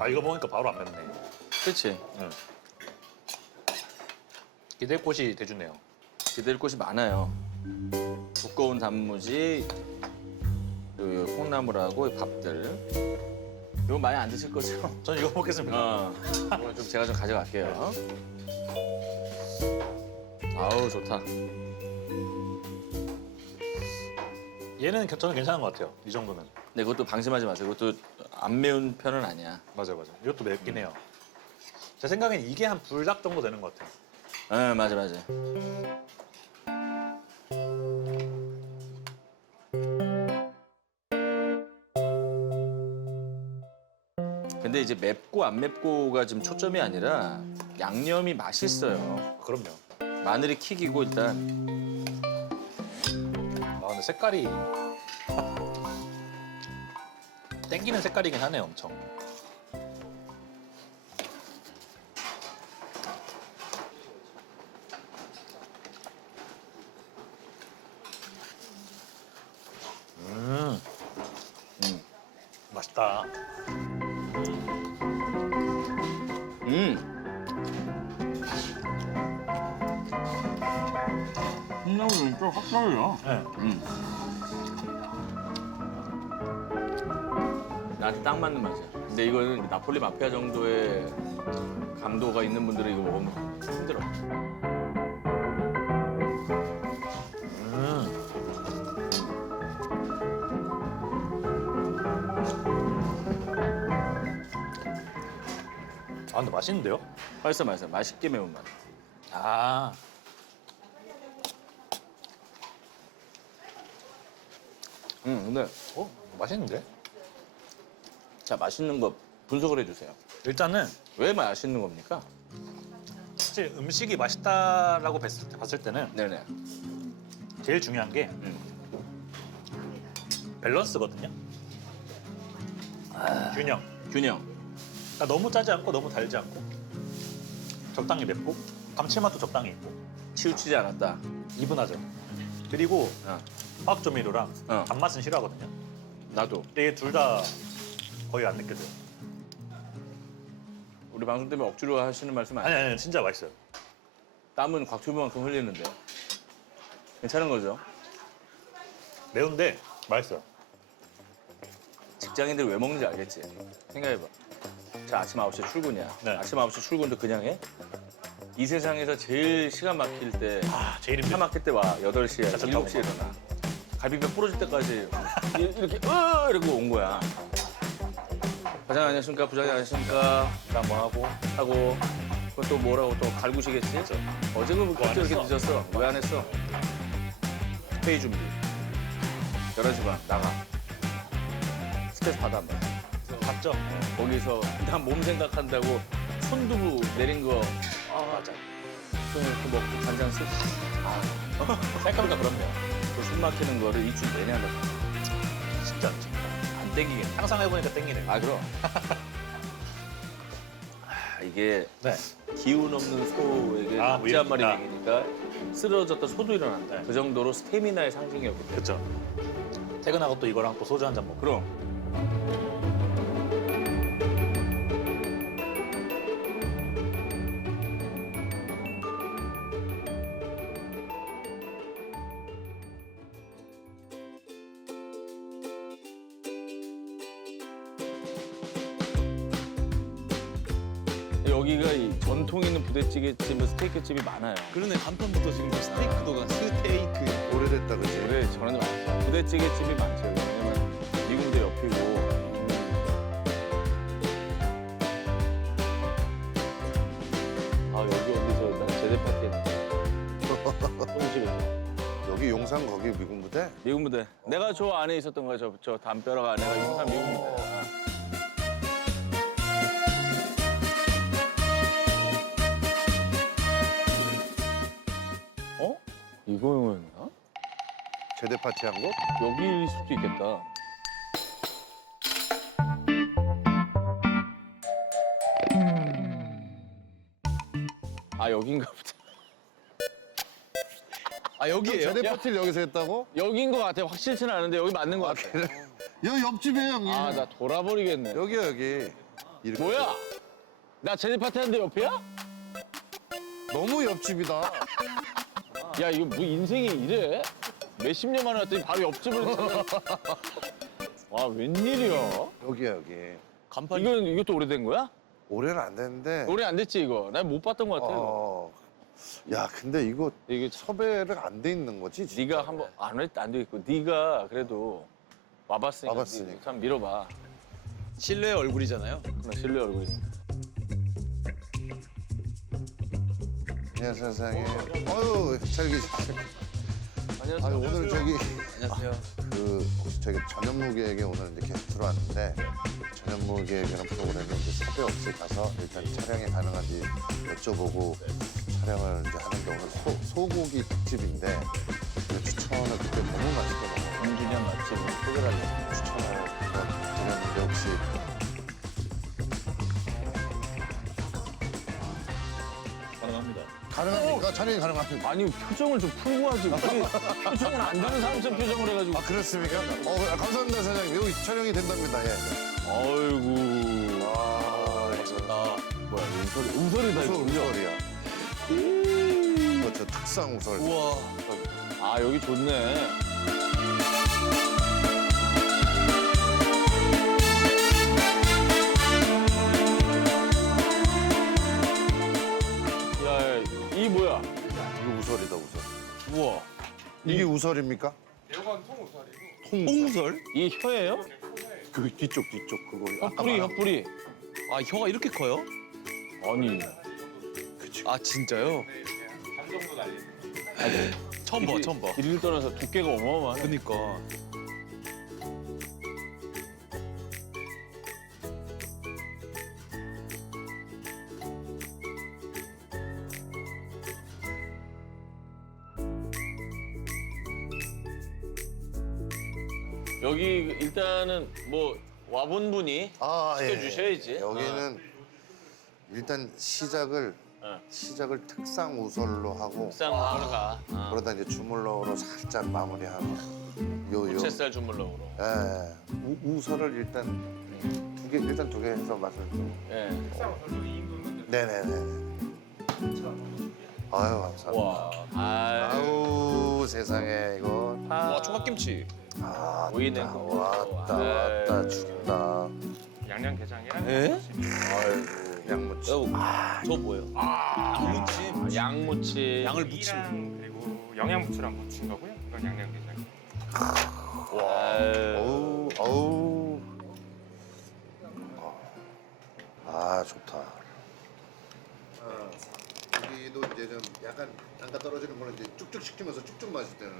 아 이거 먹으니까 바로 안 맵네. 그렇지. 기댈 곳이 돼주네요. 기댈 곳이 많아요. 두꺼운 단무지, 요 콩나물하고 이 밥들. 이거 많이 안 드실 거죠? 전 이거 먹겠습니다. 이거 좀 제가 좀 가져갈게요. 아우 좋다. 얘는 저는 괜찮은 것 같아요. 이 정도는. 네, 그것도 방심하지 마세요. 그것도 안 매운 편은 아니야. 맞아요. 이것도 맵긴 해요. 제 생각엔 이게 한 불닭 정도 되는 것 같아요. 네, 맞아. 근데 이제 맵고 안 맵고가 지금 초점이 아니라 양념이 맛있어요. 그럼요. 마늘이 킥이고 일단. 근데 색깔이 땡기는 색깔이긴 하네요, 엄청. 맛있다. 콩나물은 좀 확 달라. 네. 나한테 딱 맞는 맛이야. 근데 이거는 나폴리 마피아 정도의 감도가 있는 분들은 이거 먹으면 힘들어. 아 근데 맛있는데요? 맛있어, 맛있어. 맛있게 매운 맛. 아. 근데 맛있는데? 자, 맛있는 거 분석을 해주세요. 일단은 왜 맛있는 겁니까? 사실 음식이 맛있다라고 봤을 때는 네네. 제일 중요한 게 밸런스거든요. 균형. 균형. 그러니까 너무 짜지 않고 너무 달지 않고 적당히 맵고 감칠맛도 적당히 있고 치우치지 않았다. 이분하죠. 그리고 어. 화학 조미료랑 어. 단맛은 싫어하거든요. 나도. 근데 이게 둘 다 거의 안 느껴져요. 우리 방송 때문에 억지로 하시는 말씀 아니 아니에요? 아니 진짜 맛있어요. 땀은 곽튜브만큼 흘리는데. 괜찮은 거죠? 매운데 맛있어요. 직장인들이 왜 먹는지 알겠지? 생각해봐. 자, 아침 9시에 출근이야. 네. 아침 9시 출근도 그냥 해? 이 세상에서 제일 시간 막힐 때, 제일 차 막힐 때 와. 8시에, 차차 7시에 일어나. 갈비뼈 부러질 때까지 이렇게 이러고 온 거야. 과장 안녕하십니까? 부장님 안녕하십니까? 나 뭐 하고 그건 또 뭐라고 또 갈구시겠지? 어제 그때 이렇게 늦었어. 왜 안 했어? 회의 준비. 11시 반 나가. 스트레스 받아 안 받아? 맞죠? 거기서 난 몸 생각한다고 손두부 내린 거 맞아. 좀 이렇게 먹고 간장 쓰. 생각보다 그럼요. 그숨 막히는 거를 일주일 내내 한다고. 진짜 안 땡기겠네. 항상 해보니까 땡기네. 아 그럼. 이게 기운 없는 소에게 낙지 한 마리 먹이니까 쓰러졌던 소도 일어난다. 그 정도로 스태미나의 상징이었기 때문에. 그렇죠. 퇴근하고 또 이거랑 또 소주 한 잔 먹고. 그럼. 여기가 이 전통 있는 부대찌개집, 스테이크집이 많아요. 그러네 간판부터 지금 스테이크도가 스테이크. 오래됐다 그지? 그래 저런 데 많죠. 부대찌개집이 많죠. 왜냐면 미군대 옆이고. 아 여기 어디서 나 제대 파티 했는데. 똥집에서. 여기 용산 거기 미군부대? 미군부대. 내가 저 안에 있었던 거야. 저 담벼락 안에가 용산 미군부대. 어? 이거였나? 제대 파티 한 곳? 여기일 수도 있겠다. 아 여긴가 보다. 아 여기예요? 제대 파티를 여기서 했다고? 여긴 것 같아. 확실치는 않은데 여기 맞는 것 같아. 여기 옆집이에요 형님. 아 나 돌아버리겠네. 여기야 여기. 이렇게. 뭐야? 나 제대 파티 하는데 옆이야? 너무 옆집이다. 야 이거 뭐 인생이 이래? 몇십 년 만에 왔더니 바로 옆집을 찾아. 와 웬일이야? 여기야 여기. 간판. 이것도 오래된 거야? 오래는 안 됐는데. 오래 안 됐지 이거. 난 못 봤던 것 같아. 야 근데 이거 이게 섭외를 안 돼 있는 거지? 진짜? 네가 한번 안돼 있고 네가 그래도 와봤으니까. 와봤으니까. 한번 밀어봐. 신뢰의 얼굴이잖아요. 나 신뢰 얼굴이. 안녕하세요 사장님. 어유 잘 계시죠? 안녕하세요. 아니 오늘 저기 안녕하세요. 그 혹시 저기 전현무계에게 오늘 이제 게스트로 왔는데 전현무계라는 프로그램에 이제 섭외 없이 가서 일단 촬영이 가능한지 여쭤보고 촬영을 이제 하는데 오늘 소고기 특집인데 그 추천을 그때 너무 맛있게 먹어. 김준현 맛집을 소개하려고. 추천을 한번 드렸는데 혹시 가능합니다. 가능합니까? 촬영이 가능합니까? 아니 표정을 좀 풀고 하지. 어떻게 표정을 안 되는 사람처럼 표정을 해가지고. 아 그렇습니까? 감사합니다 사장님. 여기 촬영이 된답니다. 예. 아이고. 아 뭐야 음소리다 이거. 우설이야. 저 특상 우설. 우와. 아 여기 좋네. 우설입니까? 홍설? 이 혀예요? 그 뒤쪽 그거. 아까 혀뿌리, 말한 혀뿌리. 아 혀가 이렇게 커요? 아니. 아 진짜요? 처음 봐 처음 봐. 길이를 떠나서 두께가 어마어마하네. 그니까. 여기 일단은 뭐 와본 분이 예. 시켜주셔야지. 여기는 일단 시작을 특상 우설로 하고 옥상으로 가. 그러다 이제 주물럭으로 살짝 마무리하고 요 채살 주물럭으로. 예. 우설을 일단 두 개 해서 맛을 좀. 예. 네네네. 아유 감사합니다. 와. 아우 세상에 이거. 와 총각김치. 오이냉국. 왔다 죽인다. 양념게장이랑 예? 아이고 양무침. 저 뭐예요? 양무침. 양무침. 양을 무침. 그리고 영양부추랑 무친 거고요. 이건 양념게장. 어우. 아 좋다. 여기도 이제 좀 약간 단가 떨어지는 거는 이제 쭉쭉 시키면서 쭉쭉 마실 때는.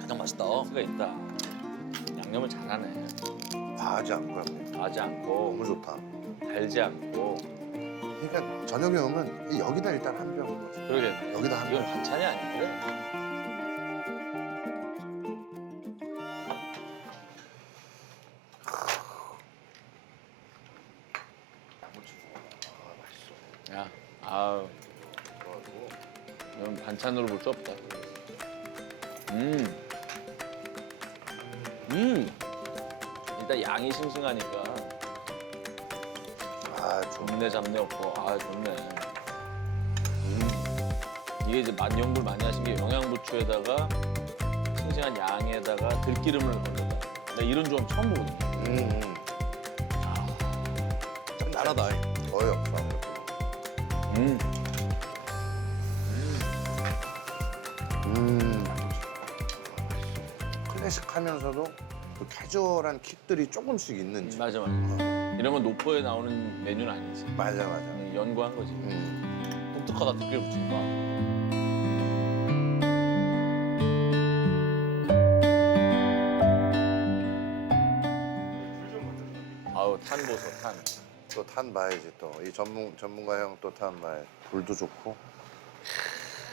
가장 맛있다. 수가 있다. 양념을 잘하네. 과하지 않고 형님. 과하지 않고 너무 좋다. 달지 않고. 그러니까 저녁에 오면 여기다 일단 한 병. 그러겠네. 여기다 한 이건 병. 반찬이 아닌데? 야, 아우. 이건 반찬으로 볼 수 없다. 일단 양이 싱싱하니까 좋네 잡내 없고 좋네. 이게 이제 맛 연구를 많이 하신 게 영양부추에다가 싱싱한 양에다가 들기름을 넣는다. 나 이런 조합 처음 보거든요. 좀 나라다. 어이없어. 클래식하면서도 그 캐주얼한 킥들이 조금씩 있는 집. 맞아. 이런 건 노포에 나오는 메뉴는 아니지. 맞아. 연구한 거지. 독특하다 들기름 붙인 거. 아우 탄 보소 탄. 또 탄 봐야지 또. 이 전문가 형 또 탄 봐야. 불도 좋고.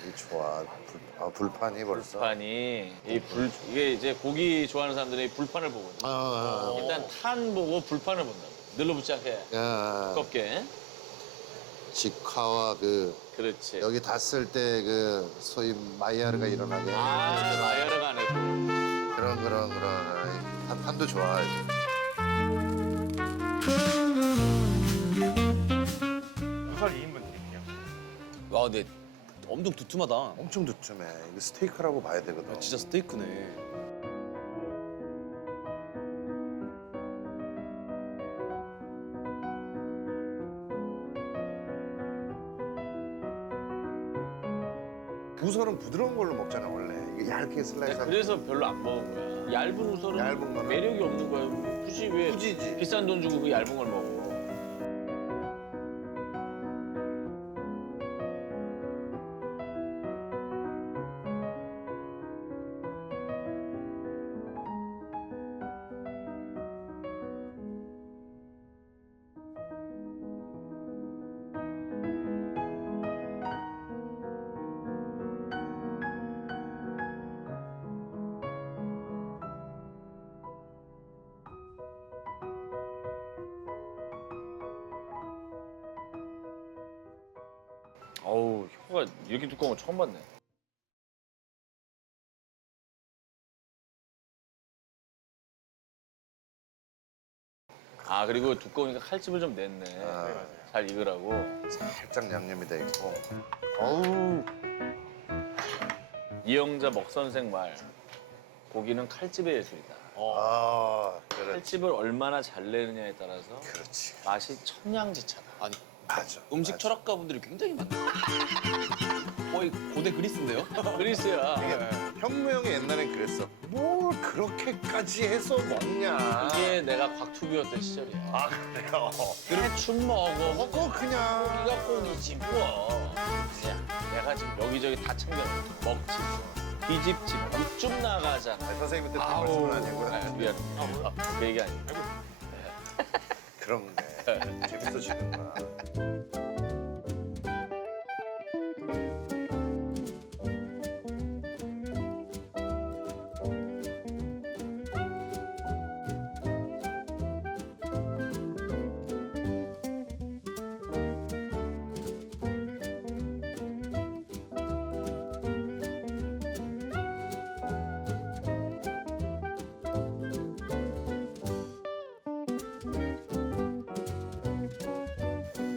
이 좋아. 불판이 벌써. 불판이 이게 이제 고기 좋아하는 사람들이 이 불판을 보거든요. 일단 탄 보고 불판을 본다고. 늘러붙지 않게 두껍게. 직화와 그렇지. 여기 닿았을 때 그 소위 마이야르가 일어나게. 마이야르가 안 했고. 그런 탄도 좋아야지. 우설 2인분 드릴게요. 와 근데 엄청 두툼하다. 엄청 두툼해. 이거 스테이크라고 봐야 되거든. 진짜 스테이크네. 우설은 부드러운 걸로 먹잖아 원래. 이게 얇게 슬라이스. 그래서 별로 안 먹은 거야. 얇은 우설은 얇은 거는? 매력이 없는 거야. 굳이 왜 굳이지. 비싼 돈 주고 그 얇은 걸 먹어. 어우, 혀가 이렇게 두꺼운 거 처음 봤네. 그리고 두꺼우니까 칼집을 좀 냈네. 잘 익으라고. 살짝 양념이 돼 있고. 어우. 이영자 먹선생 말 고기는 칼집의 예술이다. 아, 그렇지. 칼집을 얼마나 잘 내느냐에 따라서 그렇지. 맛이 천냥지차다. 아니 맞아. 음식 철학가분들이 굉장히 많아요. 거의 고대 그리스인데요? 그리스야. 현무 형이 옛날엔 그랬어. 뭘 그렇게까지 해서 먹냐. 이게 내가 곽투비였던 시절이야. 아, 그래요? 대충 먹어. 먹어, 그냥. 고기가 꽁이지 뭐. 그냥 내가 지금 여기저기 다 챙겨 먹지. 뒤집지. 육즙 나가잖아. 선생님한테 그 말씀은 아니고요. 미안해. 그 얘기 아니고. 그렇네. 재밌어지는구나.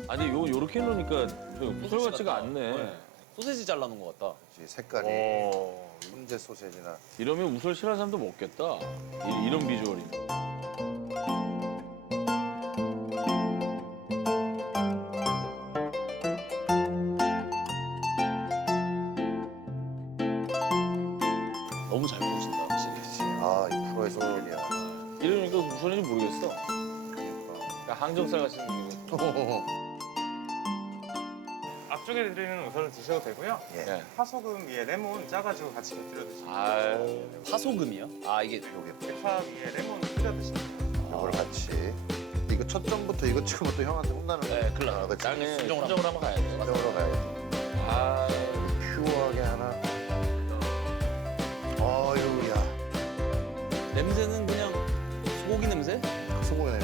아니 요렇게 해놓으니까 구슬 같지가 않네. 소세지 잘라놓은 것 같다. 색깔이 훈제 소세지나. 이러면 우설 싫어하는 사람도 먹겠다. 이런 비주얼이면. 너무 잘 구우신다, 확실히. 아, 이 프로의 손길이야. 이러니까 우설인지 모르겠어. 그러니까 항정살 같은 느낌이. 앞쪽에 드리는 우설을 드셔도 되고요. 예. 파소금 위에 레몬 짜가지고 같이 곁들여 드시면 아유. 파소금이요? 아 이게 대파 위에 레몬 끓여 드시면 돼요. 이걸 같이. 이거 첫 점부터 이거 찍으면 또 형한테 혼나는 거야. 네, 큰일 나. 그치? 땅에 수정을 한번 가야 돼. 수정으로 가야지. 아, 퓨어하게 하나. 어휴야. 냄새는 그냥 소고기 냄새? 소고기네.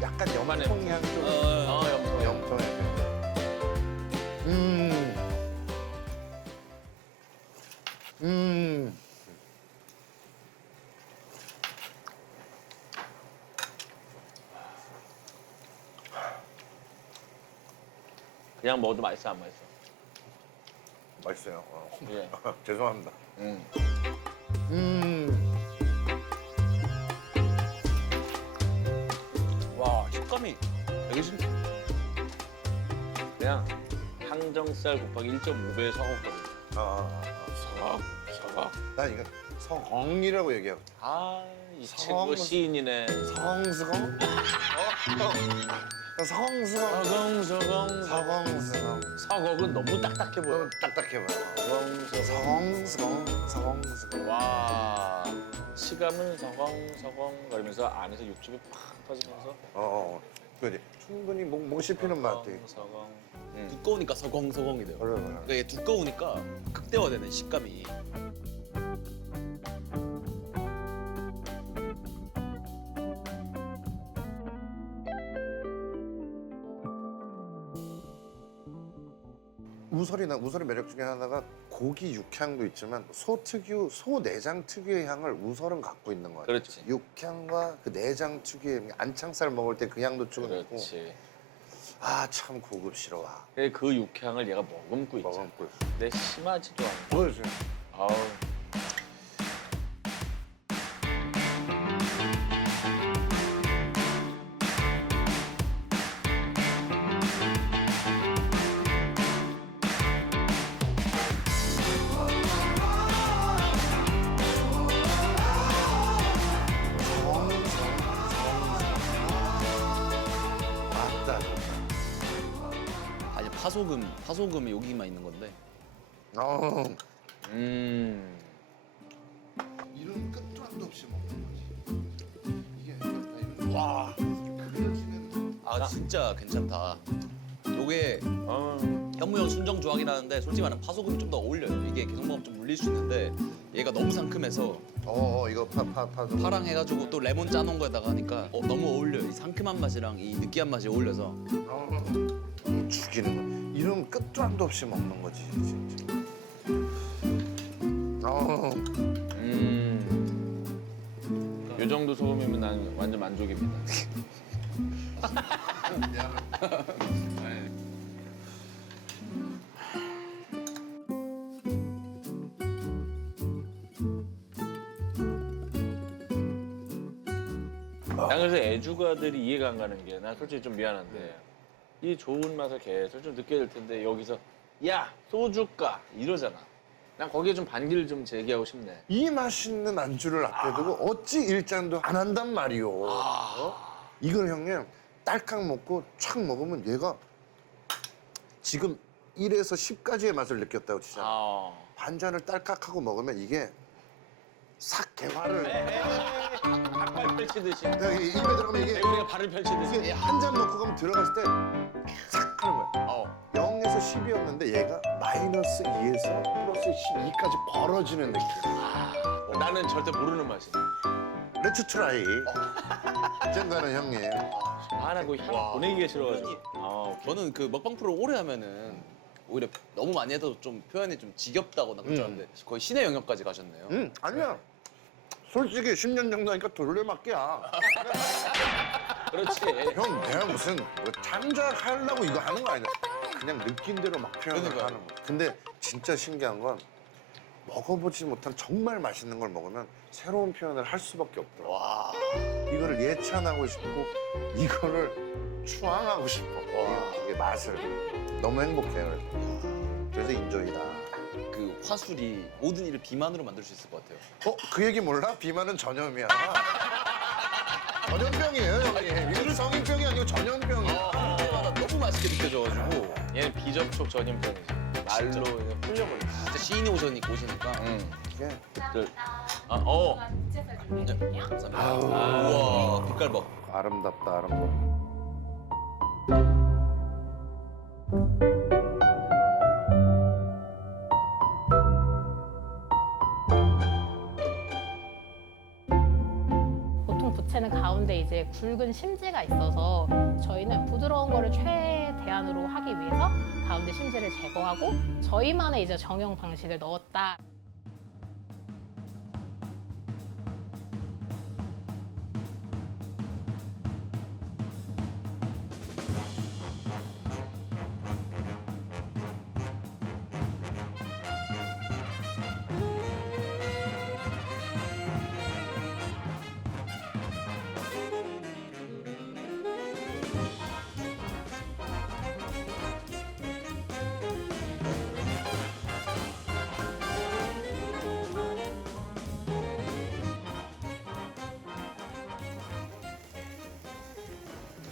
약간 염통 향 좀. 염통. 염통 향. 그냥 먹어도 맛있어, 안 맛있어? 맛있어요. 예. 죄송합니다. 와 식감이 되게 신. 그냥 항정살 곱하기 1.5배의 서걱거든요. 서걱. 난 이거 서엉이라고 얘기하고. 아, 이 친구 시인이네. 성스공? 성스공. 서걱. 서걱은 너무 딱딱해 보여. 너무 딱딱해 보여. 성스공. 와, 시감은 서걱 거리면서 안에서 육즙이 팍 터지면서. 그지. 충분히 목 씹히는 맛 되게. 서걱. 두꺼우니까 서걱서걱이 돼요. 그래. 그러니까 이게 두꺼우니까 극대화되는 식감이. 우설의 매력 중에 하나가 고기 육향도 있지만 소 내장 특유의 향을 우설은 갖고 있는 것 같아요. 그렇지. 육향과 그 내장 특유의 안창살 먹을 때 그 향도 조금 있고. 그렇지. 아, 참 고급스러워. 그 육향을 얘가 머금고 있잖아. 내 심하지도 않고. 보여줘요. 아우. 아니 파소금이 여기만 있는 건데. 이런 끝도 한도 없이 먹는 거지. 이게 와. 아 진짜 괜찮다. 요게 현무형 순정 조합이라는데 솔직히 말하면 파소금이 좀 더 어울려요. 이게 계속 먹으면 좀 물릴 수 있는데 얘가 너무 상큼해서 이거 파도. 파랑 해가지고 또 레몬 짜놓은 거에다가 하니까 너무 어울려요. 이 상큼한 맛이랑 이 느끼한 맛이 어울려서. 죽이는 거. 이런 끝도 한도 없이 먹는 거지 진짜. 요 정도 소금이면 난 완전 만족입니다. 난 그래서 애주가들이 이해가 안 가는 게 난 솔직히 좀 미안한데 이 좋은 맛을 계속 좀 느껴야 될 텐데 여기서 야 소주가 이러잖아. 난 거기에 좀 반기를 좀 제기하고 싶네. 이 맛있는 안주를 앞에 두고 어찌 일잔도 안 한단 말이오. 어? 이걸 형님 딸깍 먹고 촥 먹으면 얘가 지금 1에서 10까지의 맛을 느꼈다고 치잖아. 반잔을 딸깍하고 먹으면 이게 싹 개화를 닭발 펼치듯이. 여기 입에 들어가면 이게 우리가 발을 펼치듯이. 이게 한 잔 먹고 가면 들어갔을 때 싹 하는 거야. 0에서 10이었는데 얘가 마이너스 2에서 플러스 12까지 벌어지는 느낌. 나는 절대 모르는 맛이야. 렛츠 트라이. 언젠가는 형님. 나 그거 향 보내기가 싫어가지고. 저는 그 먹방 프로 오래 하면은 오히려 너무 많이 해도 좀 표현이 좀 지겹다거나 그럴 줄 알았는데 거의 신의 영역까지 가셨네요. 아니야. 솔직히 10년 정도 하니까 돌려막기야. 그렇지. 형, 내가 무슨 뭐 창작하려고 이거 하는 거 아니야. 그냥 느낀 대로 막 표현을 그러니까요. 하는 거. 근데 진짜 신기한 건 먹어보지 못한 정말 맛있는 걸 먹으면 새로운 표현을 할 수밖에 없더라고. 와. 이거를 예찬하고 싶고 이거를 추앙하고 싶어. 이게 맛을. 너무 행복해요. 그래서 인조이다. 그 화술이 모든 일을 비만으로 만들 수 있을 것 같아요. 그 얘기 몰라? 비만은 전염이야. 전염병이에요, 형님. 이거는 성인병이 아니고 전염병이야. 때마다 너무 맛있게 느껴져가지고 얘는 비접촉 전염병이지. 말로 그냥 풀려버려. 진짜 시인이 오시니까. 감사합니다. 우와, 빛깔 봐. 아름답다, 아름다워. 보통 부채는 가운데 이제 굵은 심지가 있어서 저희는 부드러운 거를 최대한으로 하기 위해서 가운데 심지를 제거하고 저희만의 이제 정형 방식을 넣었다.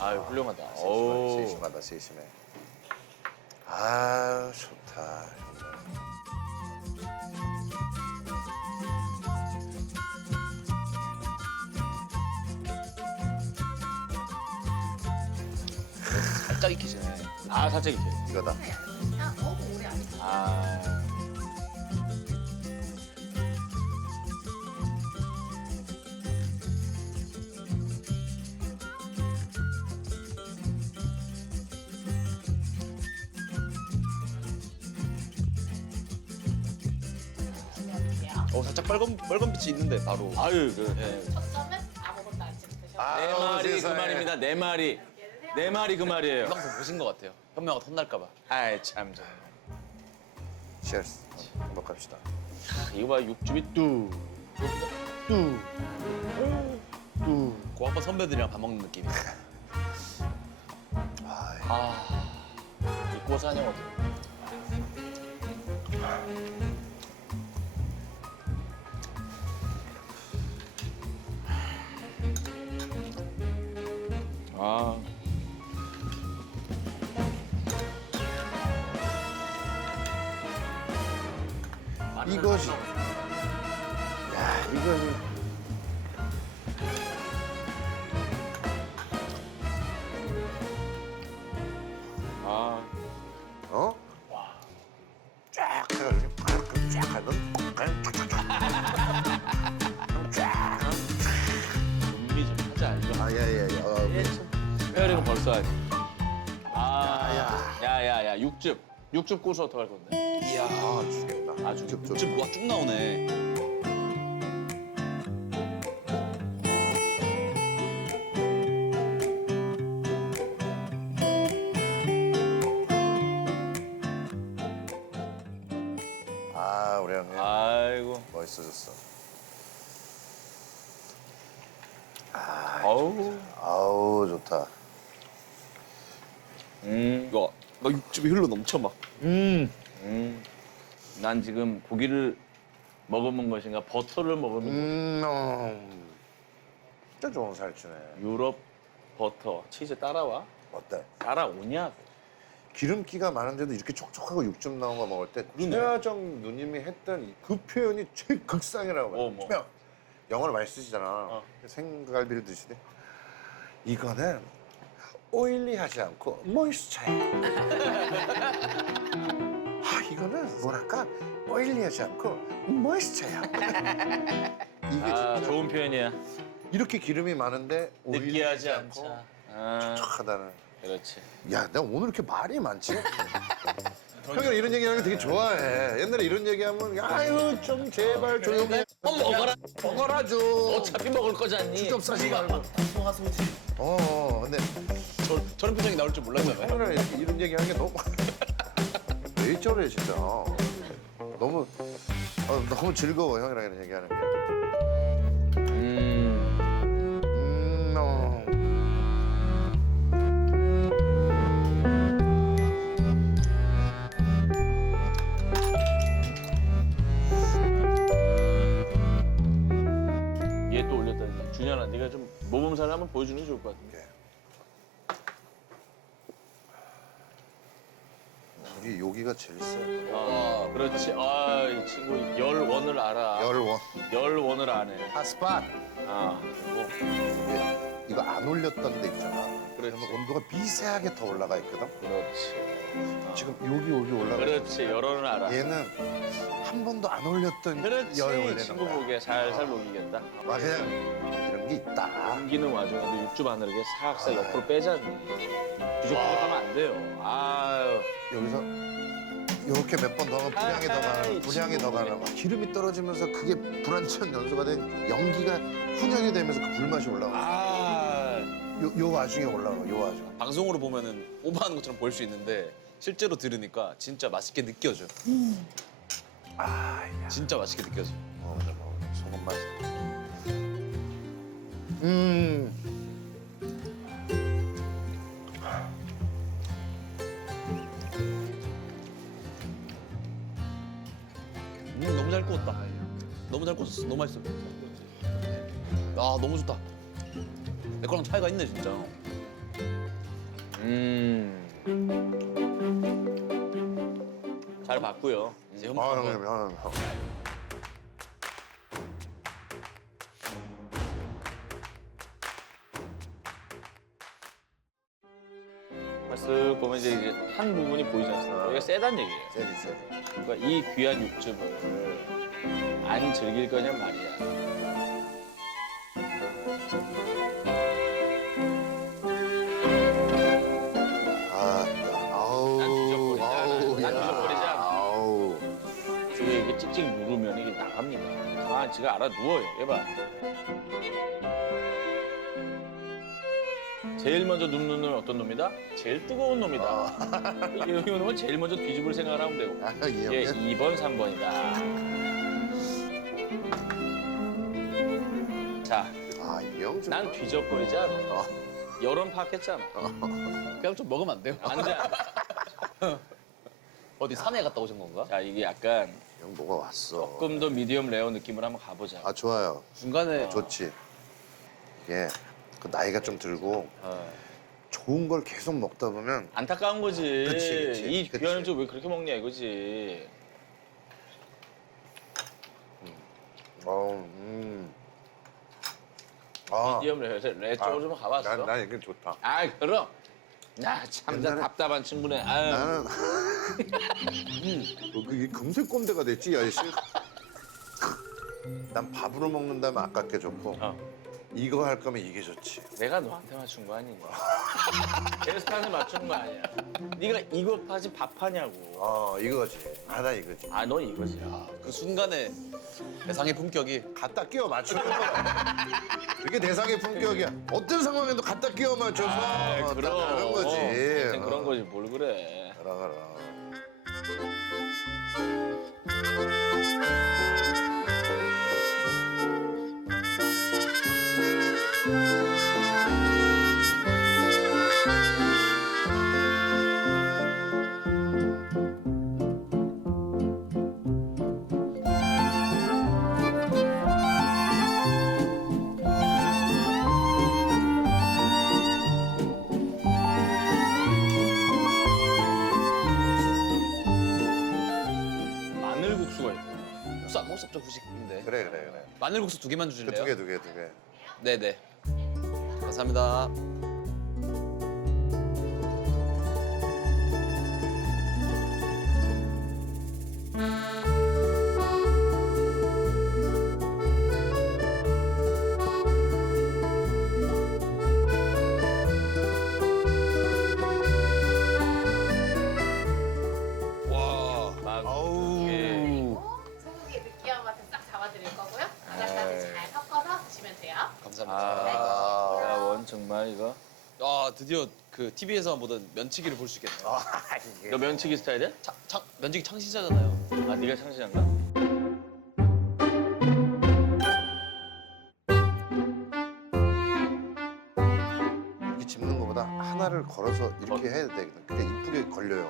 아유 훌륭하다. 세심하다, 세심해. 아, 좋다. 살짝 익히시네. 아 살짝 익혀. 이거다. 아. 살짝 빨간 빛이 있는데 바로. 아유 그. 첫점은 아무것도 안 찍으셔서 내 말이 그 세상에. 말입니다. 내 말이. 내 말이 그 말이에요. 이 방송 보신 것 같아요. 현명아 혼날까 봐. 아이 참. 치얼스. 행복합시다. 이거 봐 육즙이 뚝. 고학번 선배들이랑 밥 먹는 느낌이야. 이 고사냥 어때? 아. 이거지. 야, 이거지. 아. 어? 쫙 해가지고 그렇게 쫙 하면 그냥 쫙. 준비 좀 하자 이거. 아, 예. 페어링은 벌써 하지. 아. 야야야 육즙 고수 어떡할 건데? 이야. 아, 죽겠다. 아 육즙. 지금 뭐가 쭉 나오네. 아, 우리 형님. 아이고. 멋있어졌어. 아우 좋다. 이거 막 육즙이 흘러 넘쳐 막. 난 지금 고기를 먹어본 것인가 버터를 먹으면 진짜 좋은 살찌네. 유럽 버터 치즈 따라와? 어때? 따라오냐고. 기름기가 많은데도 이렇게 촉촉하고 육즙 나온 거 먹을 때 최하정 누님이 했던 그 표현이 최극상이라고 봐요. 뭐. 영어를 많이 쓰시잖아. 생갈비를 드시대. 이거는 오일리하지 않고 모이스처야. 이거는 뭐랄까 오일리하지 않고 모이스처야. 이게 좋은 표현이야. 이렇게 기름이 많은데 느끼하지 않고 촉촉하다는. 그렇지. 야, 내가 오늘 이렇게 말이 많지? 형이랑 이런 얘기하는 거 되게 좋아해. 옛날에 이런 얘기하면 아유 좀 제발 조용히. 먹어라. 먹어라 좀. 어차피 먹을 거잖니. 주접 싸지 말고. 근데 저런 표정이 나올 줄 몰랐잖아요. 형이랑 이렇게 이런 얘기하는 게 너무 왜 저래 진짜. 너무 즐거워 형이랑 이런 얘기하는 게. 얘 또 올렸다. 준현아, 네가 좀 모범사를 한번 보여주는 게 좋을 것 같은데. 우리 여기가 제일 세. 그렇지. 이 친구 열원을 알아. 열원을 아네. 핫스팟. 그리고 이거 안 올렸던 데 있잖아. 그러면 온도가 미세하게 더 올라가 있거든. 그렇지. 지금 여기 올라가. 그렇지. 열원을 알아. 얘는 한 번도 안 올렸던 그렇지. 열을 올리는 친구 거야. 보기에 살살 녹이겠다. 그냥 이런 게 있다. 옮기는 와중에도 육즙 안을 이렇게 살살 옆으로 빼자니. 뒤적뒤적하면 안 돼요. 아유. 여기서 이렇게 몇 번 더 하면 분량이 더 가는 거야. 기름이 떨어지면서 그게 불안천 연소가 된 연기가 훈연이 되면서 그 불맛이 올라가. 요 와중에 올라가. 요 와중. 방송으로 보면은 오버하는 것처럼 보일 수 있는데 실제로 들으니까 진짜 맛있게 느껴져. 진짜 맛있게 느껴져. 소금 맛. 너무 잘 구웠다. 너무 잘 구웠어. 너무 맛있어. 너무 좋다. 내 거랑 차이가 있네 진짜. 잘 봤고요. 이제 형님. 쓱 보면 이제 탄 부분이 보이지 않습니까? 여기가 세단 얘기예요. 세지. 그러니까 이 귀한 육즙을 안 즐길 거냐 말이야. 난 뒤적거리지 않아. 뒤에 이렇게 찍찍 누르면 이게 나갑니다. 가만히 지가 알아 누워요. 얘봐. 제일 먼저 눕는 놈은 어떤 놈이다? 제일 뜨거운 놈이다. 이 놈은 제일 먼저 뒤집을 생각을 하면 되고. 얘 2번, 3번이다. 자, 난 뒤적거리지 않아. 여론 파악했잖아. 그냥 좀 먹으면 안 돼요? 안 돼. 어디 산에 갔다 오신 건가? 자, 이게 약간 형 뭐가 왔어. 조금 더 미디엄 레어 느낌으로 한번 가보자. 좋아요. 중간에 좋지. 이게 그 나이가 좀 들고 좋은 걸 계속 먹다 보면 안타까운 거지. 그치. 이 귀한 줄 왜 그렇게 먹냐 이거지. 미디엄 레어 쪽으로 좀 가봤어? 난 이게 좋다. 그럼. 나 참 답답한 친구네. 나는 이게 금세 꼰대가 됐지, 이 아저씨. 난 밥으로 먹는다면 아깝게 좋고 이거 할 거면 이게 좋지. 내가 너한테 맞춘 거 아니냐. 게스트한테 맞춘 거 아니야. 네가 이거 파지 밥 하냐고. 이거지. 나 이거지. 넌 이거지. 그 순간에 대상의 품격이 갖다 끼워 맞추는 거야. 이게 대상의 품격이야. 어떤 상황에도 갖다 끼워 맞춰서 그런 거지. 그런 거지 뭘 그래. 그럼. 그래. 마늘국수 2개만 주실래요? 두 개. 네네. 감사합니다. 소고기 느끼한 맛을 싹 잡아드릴 거고요. 바닥까지 잘 섞어서 드시면 돼요. 야, 원 정말 이거. 아 드디어 그 TV에서만 보던 면치기를 볼 수 있겠네요. 너 면치기 스타일이야? 면치기 창시자잖아요. 아, 네가 창시자인가? 이렇게 집는 것보다 하나를 걸어서 이렇게 해야 돼. 그게 이쁘게 걸려요.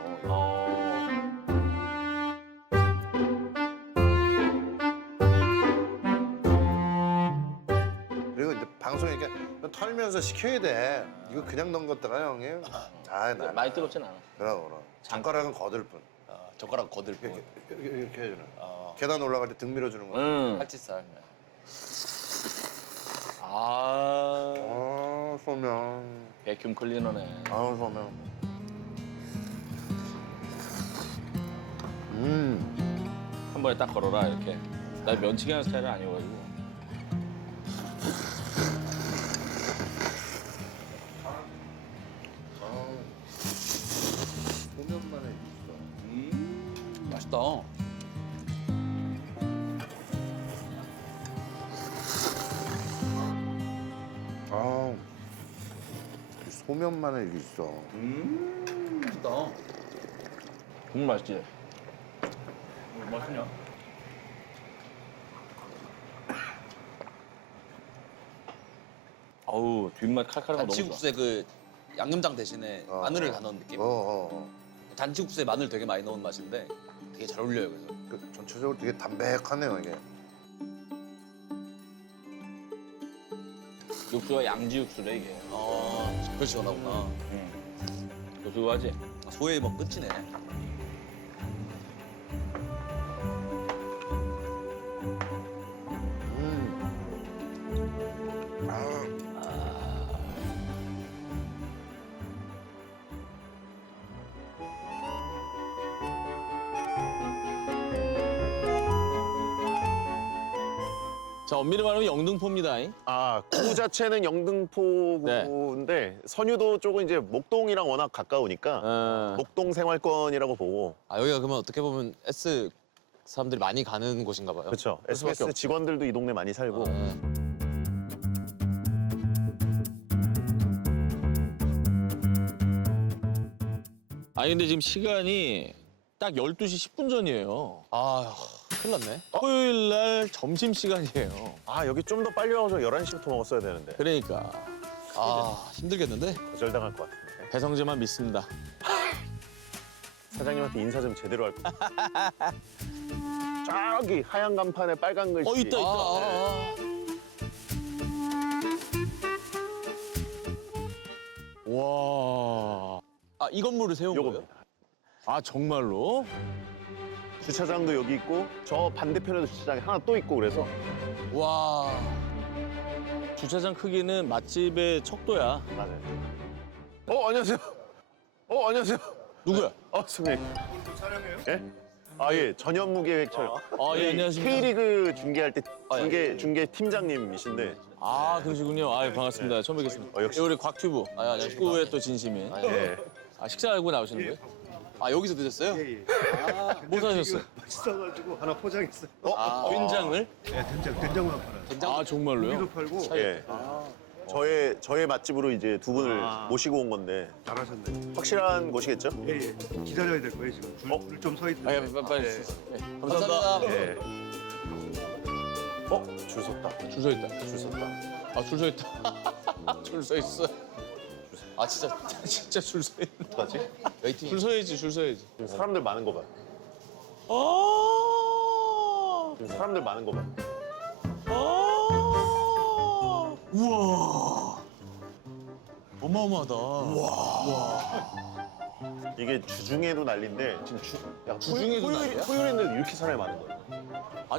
그리고 이제 방송에 이렇게 털면서 시켜야 돼. 이거 그냥 넣은 것다가 형님. 나 많이 뜨겁진 않아. 그럼. 젓가락은 거들 뿐. 젓가락 거들 뿐. 이렇게 해주는. 계단 올라갈 때 등 밀어주는 거. 팔찌살. 소면. 베큐um 클리너네. 소면. 한 번에 딱 걸어라 이렇게. 나 면치기 하는 스타일은 아니어가지고. 소면만에 있어. 맛있다. 소면만에 이게 있어. 맛있다. 국물 맛있지? 맛있냐? 어우, 뒷맛 칼칼한 거 너무 좋아. 잔치국수에 그 양념장 대신에 마늘을 다 넣은 느낌? 잔치국수에 마늘 되게 많이 넣은 맛인데 되게 잘 어울려요. 그래서 전체적으로 되게 담백하네요 이게. 육수가 양지 육수래 이게. 그렇지 나구나. 고소하지? 소의 뭐 끝이네. 자, 엄밀히 말하면 영등포입니다. 구 자체는 영등포구인데 선유도 쪽은 이제 목동이랑 워낙 가까우니까 목동 생활권이라고 보고. 여기가 그러면 어떻게 보면 S 사람들이 많이 가는 곳인가 봐요. 그렇죠. SBS 직원들도 이 동네 많이 살고. 아니 근데 지금 시간이 딱 12시 10분 전이에요. 큰일 났네. 토요일 날 점심 시간이에요. 여기 좀 더 빨리 와서 11시부터 먹었어야 되는데. 그러니까. 힘들겠는데? 거절당할 것 같은데. 배성재만 믿습니다. 사장님한테 인사 좀 제대로 할 거. 저기 하얀 간판에 빨간 글씨. 있다. 와. 이 건물을 세운 거예요? 정말로? 주차장도 여기 있고 저 반대편에도 주차장이 하나 또 있고 그래서. 와. 주차장 크기는 맛집의 척도야. 맞아요. 안녕하세요. 안녕하세요. 누구야? 선생님. 촬영해요? 예? 예. 전현무계획 촬영. 예, 안녕하십니까. K리그 중계할 때 중계 팀장님이신데. 그러시군요. 반갑습니다. 처음 뵙겠습니다. 역시. 우리 곽튜브. 축구의 또 진심인. 예. 식사하고 나오시는 거예요? 여기서 드셨어요? 뭐 사셨어요? 맛있어가지고 하나 포장했어요. 된장을? 네, 된장만 팔아요. 정말로요? 고기도 팔고. 예. 저의 맛집으로 이제 두 분을 모시고 온 건데. 잘하셨네. 확실한 곳이겠죠? 예. 기다려야 될 거예요 지금. 줄 좀 서 있는데. 빨리. 감사합니다. 예. 줄 섰다. 줄 서 있다. 줄 섰다. 줄 서 있다. 줄 서 있어. 진짜 줄 서 있는. 어떡하지? 줄 서야지, 줄 서야지. 사람들 많은 거 봐. 사람들 많은 거 봐. 우와. 어마어마하다. 이게 주중에도 난리인데 지금 주중에도 난리야? 토요일인데도 이렇게 사람이 많은 거예요.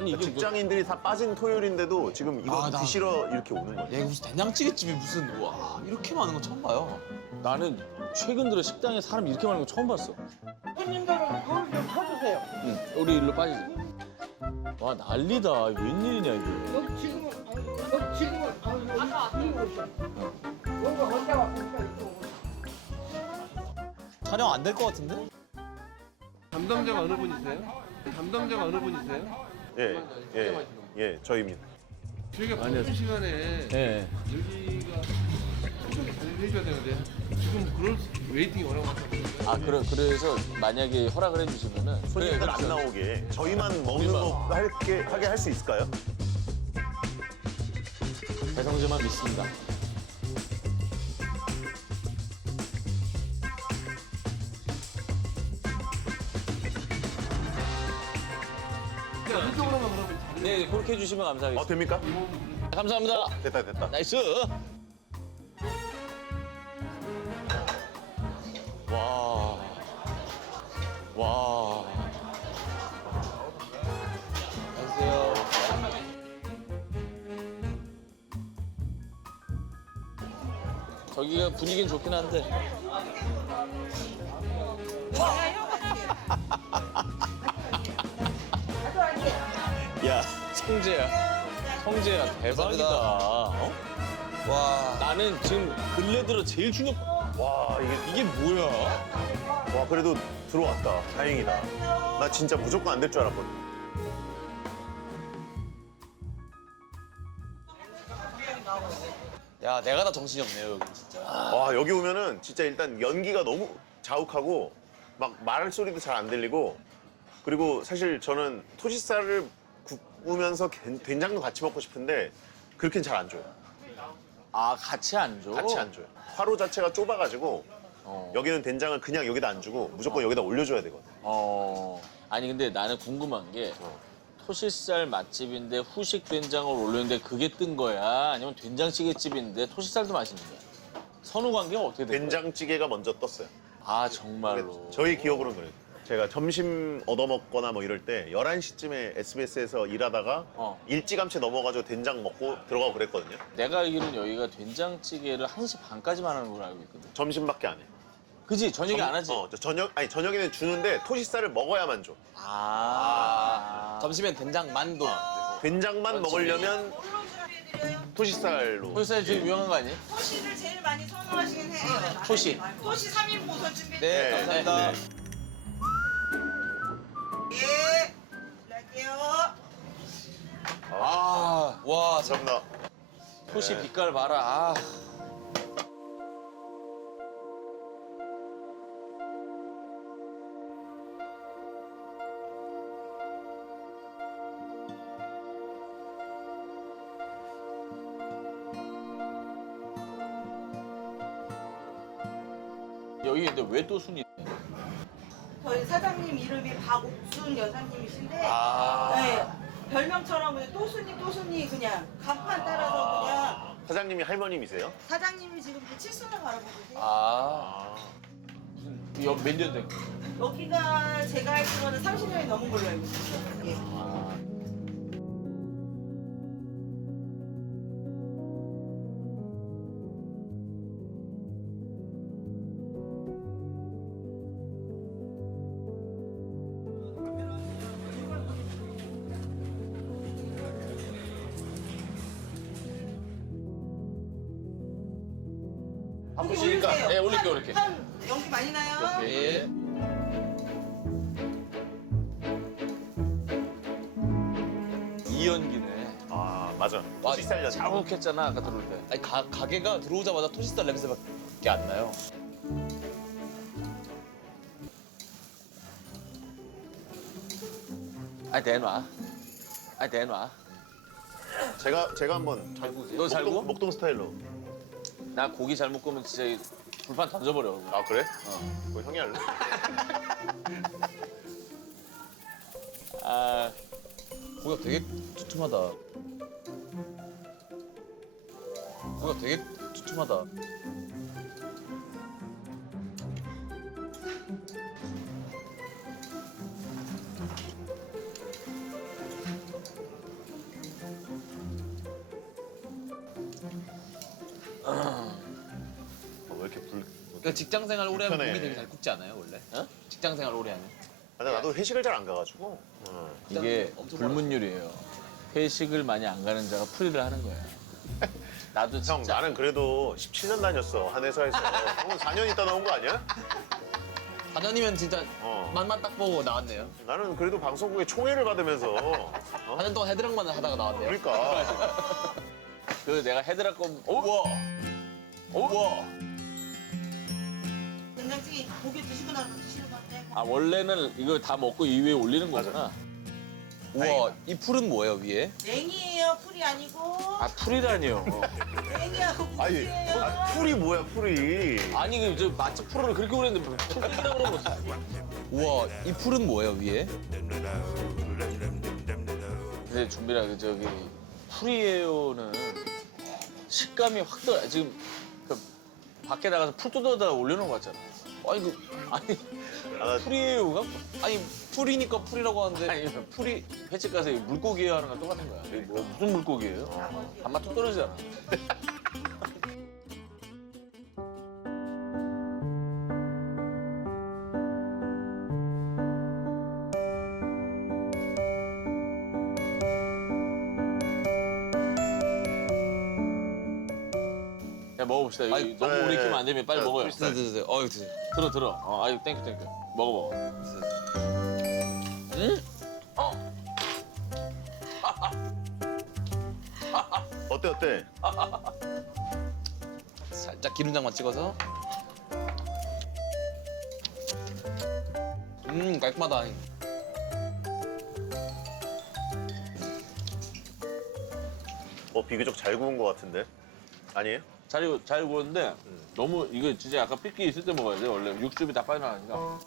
아니 이게 직장인들이 다 빠진 토요일인데도 지금 이거 아, 나- 드시러 이렇게 오는 거예요. 야 이거 무슨 된장찌개집이 무슨 와 이렇게 많은 거 처음 봐요. 나는 최근 들어 식당에 사람 이렇게 많은 거 처음 봤어. 손님들은 거울 좀 펴주세요. 응, 우리 일로 빠지자. 와 난리다. 웬일이냐 이게. 여기 지금은 여기 혼자 왔으니까 이쪽. 촬영 안 될 것 같은데? 담당자가 어느 분이세요? 담당자가 어느 분이세요? 예, 저희입니다. 저희가 바쁜 시간에 예. 여기가 충분히 관리를 해줘야 되는데 지금 그럴 웨이팅이 워낙 많다 보니까 아 그래서 만약에 허락을 해주시면은 손님들 안 나오게 저희만 먹는 거 하게 할 수 있을까요? 배성재만 믿습니다. 한쪽으로만 그러면 네 그렇게 해주시면 감사하겠습니다. 됩니까? 감사합니다. 됐다. 나이스. 와. 안녕하세요. 저기가 분위기는 좋긴 한데. 야, 성재야 대박이다. 어? 와 나는 지금 근래 들어 제일 충격. 와, 이게 뭐야? 와, 그래도 들어왔다. 다행이다. 나 진짜 무조건 안 될 줄 알았거든. 야 내가 다 정신이 없네요 여기 진짜. 와, 여기 오면은 진짜 일단 연기가 너무 자욱하고 막 말할 소리도 잘 안 들리고 그리고 사실 저는 토시살을 굽으면서 된장도 같이 먹고 싶은데 그렇게는 잘 안 줘요. 아 같이 안 줘? 같이 안 줘요. 화로 자체가 좁아가지고 여기는 된장을 그냥 여기다 안 주고 무조건 여기다 올려줘야 되거든. 아니 근데 나는 궁금한 게 토시살 맛집인데 후식 된장을 올렸는데 그게 뜬 거야? 아니면 된장찌개집인데 토시살도 맛있는 거야? 선후 관계가 어떻게 된 거야? 된장찌개가 먼저 떴어요. 아 정말로? 저희 기억으로는 그래요. 제가 점심 얻어먹거나 뭐 이럴 때 11시쯤에 SBS에서 일하다가 일찌감치 넘어가지고 된장 먹고 들어가고 그랬거든요. 내가 알기로는 여기가 된장찌개를 1시 반까지만 하는 걸로 알고 있거든. 점심밖에 안 해. 그지? 저녁에 안 하지? 저녁에는 주는데 토시살을 먹어야만 줘. 점심엔 된장만도. 된장만 먹으려면 토시살로. 토시살이 제일 유명한 거 아니에요? 토시를 제일 많이 선호하시긴 해요. 토시. 토시 3인분 우선 준비. 네, 감사합니다. 예. 할게요. 와 감사합니다. 토시 빛깔 봐라. 아. 여기 근데 왜 또 순이? 저희 사장님 이름이 박옥순 여사님이신데 네, 별명처럼 그냥 또순이 그냥 간판 따라서 그냥 사장님이 할머님이세요? 사장님이 지금 이제 칠순을 바라보고 계세요. 무슨 몇 년 된? 여기가 제가 알기로는 30년이 넘은 걸로 알고 있어요. 예. 바쁘시니까 네 올릴게요 이렇게. 연기 많이 나요. 예. 이 연기네. 아 맞아. 토시살 연기. 자욱했잖아 아까 들어올 때. 아니 가게가 들어오자마자 토시살 냄새밖에 안 나요. 아니 내놔. 아니 내놔. 제가 한번 잘 구우세요. 너 잘 구워? 목동 스타일로. 나 고기 잘못 구우면 진짜 불판 던져버려. 아 그래? 그거 형이 할래? 아 고기가 되게 두툼하다. 고기가 되게 두툼하다. 왜 이렇게 그러니까 직장 생활 오래 하면 불편해. 고기 되게 잘 굽지 않아요 원래? 직장 생활 오래 하면? 근데 나도 회식을 잘 안 가가지고. 이게 불문율이에요. 회식을 많이 안 가는 자가 풀이를 하는 거야. 나도 형 진짜 나는 그래도 17년 다녔어 한 회사에서. 형은 4년 있다 나온 거 아니야? 4년이면 진짜 맛만 딱 보고 나왔네요. 나는 그래도 방송국에 총회를 받으면서 4년 동안 헤드락만 하다가 나왔네요. 그러니까. 그 내가 헤드락 건 우와. 우와. 된장찌개 고기 드시고 나서 드시는 건데. 아 원래는 이거 다 먹고 이 위에 올리는 거구나. 우와 이 풀은 뭐예요 위에? 냉이에요, 풀이 아니고. 아 풀이라니요. 냉이하고 아니 무지예요. 풀이 뭐야 풀이. 아니 그 맛집 프로를 그렇게 오랬는데 풀이라고 그러는 거지. 우와 이 풀은 뭐예요 위에? 근데 준비라 그 저기 풀이에요는 식감이 확 들어. 지금 그 밖에 나가서 풀 뜯어다 올려놓은 거 같잖아. 아니 그 아니 풀이에요가 아니 풀이니까 풀이라고 하는데 아니 풀이 횟집 가서 물고기에요 하는 거 똑같은 거야. 이게 뭐 무슨 물고기예요? 밥맛 뚝 떨어지잖아. 야 먹어봅시다. 이거 아니, 너무 오래 익히면 안 되면 빨리 먹어요. 드세요. 어유 드세요. 들어. 아유 땡큐. 먹어. 어때? 살짝 기름장만 찍어서. 깔끔하다. 비교적 잘 구운 거 같은데. 아니에요? 잘 구웠는데 너무 이거 진짜 약간 삐끼 있을 때 먹어야 돼. 원래 육즙이 다 빠져나가니까.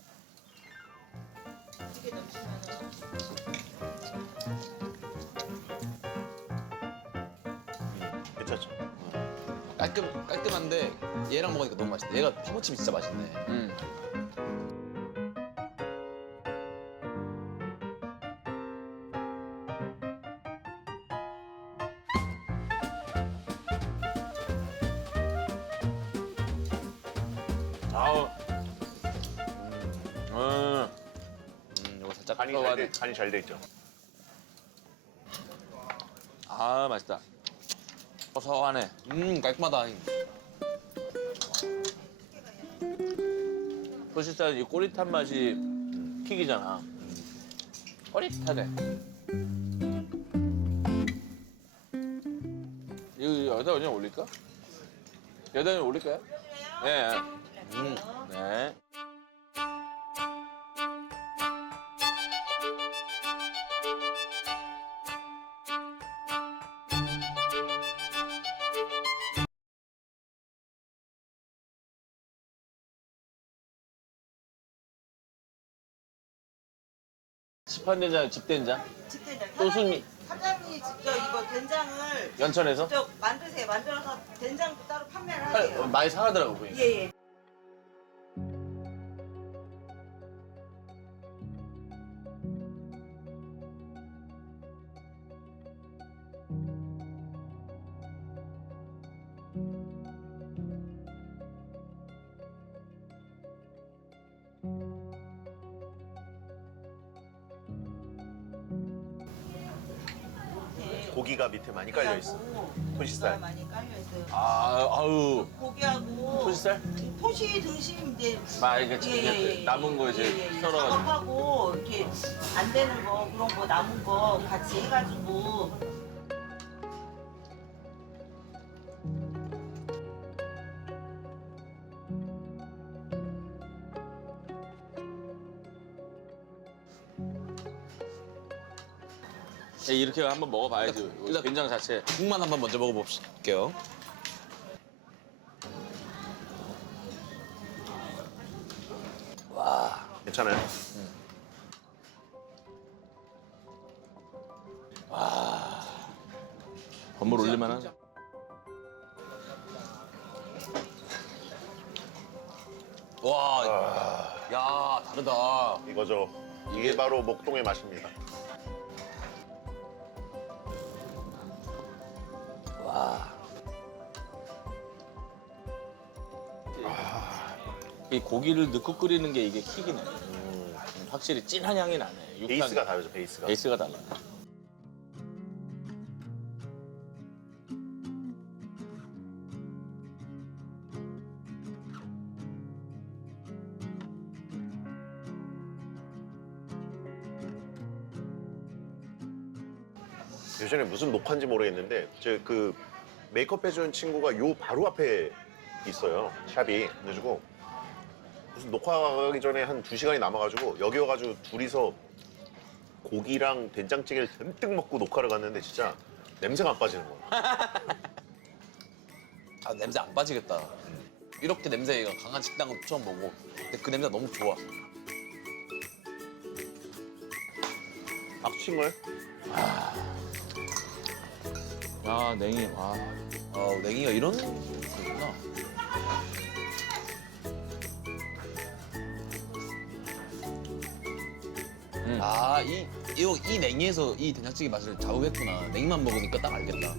괜찮죠? 깔끔한데 얘랑 먹으니까 너무 맛있다. 얘가 파무침이 진짜 맛있네. 아우. 이거 살짝 간이 잘 돼 있죠. 아 맛있다. 고소하네. 깔끔하다. 토시살은 이 꼬릿한 맛이 킥이잖아. 꼬릿하네. 이거 여기다 그냥 올릴까? 여기다 그냥 올릴까요? 네. 네. 시판된장, 집된장? 집된장. 또순이 사장님이 직접 이거 된장을 연천에서? 직접 만드세요. 만들어서 된장도 따로 판매를 하세요. 많이 사가더라고 보니까. 예. 고기가 밑에 많이 깔려 있어. 토시살. 많이 깔려 있어요. 아우. 고기하고 토시살? 토시 등심 이제 이게 남은 거 이제 썰어가지고. 작업하고 이렇게 안 되는 거 그런 거 남은 거 같이 해가지고 이렇게 한번 먹어봐야지. 된장 자체. 국만 한번 먼저 먹어볼게요. 와. 괜찮아요? 와. 건물 올릴만하네. 와. 야 다르다. 이거죠. 이게 바로 목동의 맛입니다. 와. 이 고기를 넣고 끓이는 게 이게 킥이네. 확실히 진한 향이 나네. 육향. 베이스가 다르죠, 베이스가. 베이스가 달라. 예전에 무슨 녹화인지 모르겠는데 제 그 메이크업 해주는 친구가 요 바로 앞에 있어요, 샵이. 그래가지고 무슨 녹화하기 전에 한 2시간이 남아가지고 여기 와가지고 둘이서 고기랑 된장찌개를 듬뿍 먹고 녹화를 갔는데 진짜 냄새가 안 빠지는 거야. 아 냄새 안 빠지겠다. 이렇게 냄새가 강한 식당은 처음 보고 근데 그 냄새가 너무 좋아. 박수 친 거예요? 아 냉이. 와. 냉이가 이런 거구나. 이 냉이에서 이 된장찌개 맛을 좌우했구나. 냉이만 먹으니까 딱 알겠다.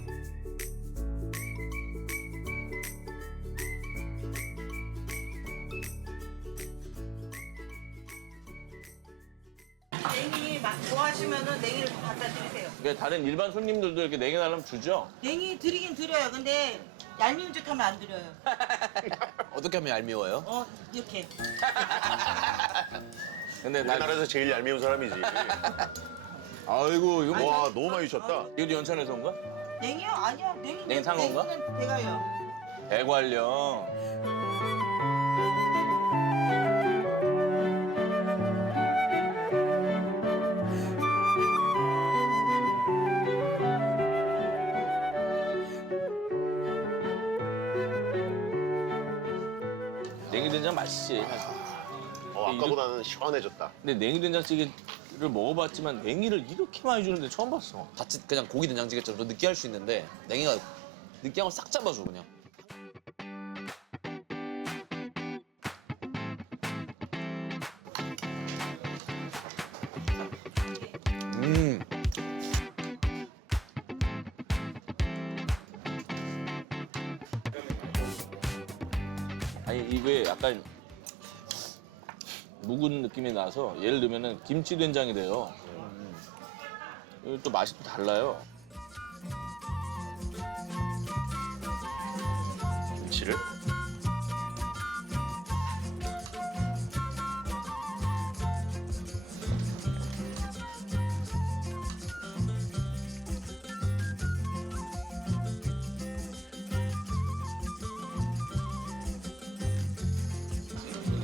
냉이 좋아하시면은 냉이를 좀 갖다 드리세요. 그러니까 다른 일반 손님들도 이렇게 냉이 달라면 주죠? 냉이 드리긴 드려요. 근데 얄미운 척 하면 안 드려요. 어떻게 하면 얄미워요? 이렇게. 근데 우리나라에서 제일 얄미운 사람이지. 아이고 이거 와 너무 많이 주셨다. 이것도 연천에서 온 거야? 냉이요? 아니요. 냉이 산 건가? 냉이는 제가요. 대관령. 냉이 된장 맛있지 사실. 아까보다는 시원해졌다. 근데 냉이 된장찌개를 먹어봤지만 냉이를 이렇게 많이 주는데 처음 봤어. 같이 그냥 고기 된장찌개처럼 좀 느끼할 수 있는데 냉이가 느끼한 걸 싹 잡아줘 그냥. 아니 이게 약간 묵은 느낌이 나서 예를 들면은 김치 된장이 돼요. 이거 또 맛이 또 달라요. 김치를?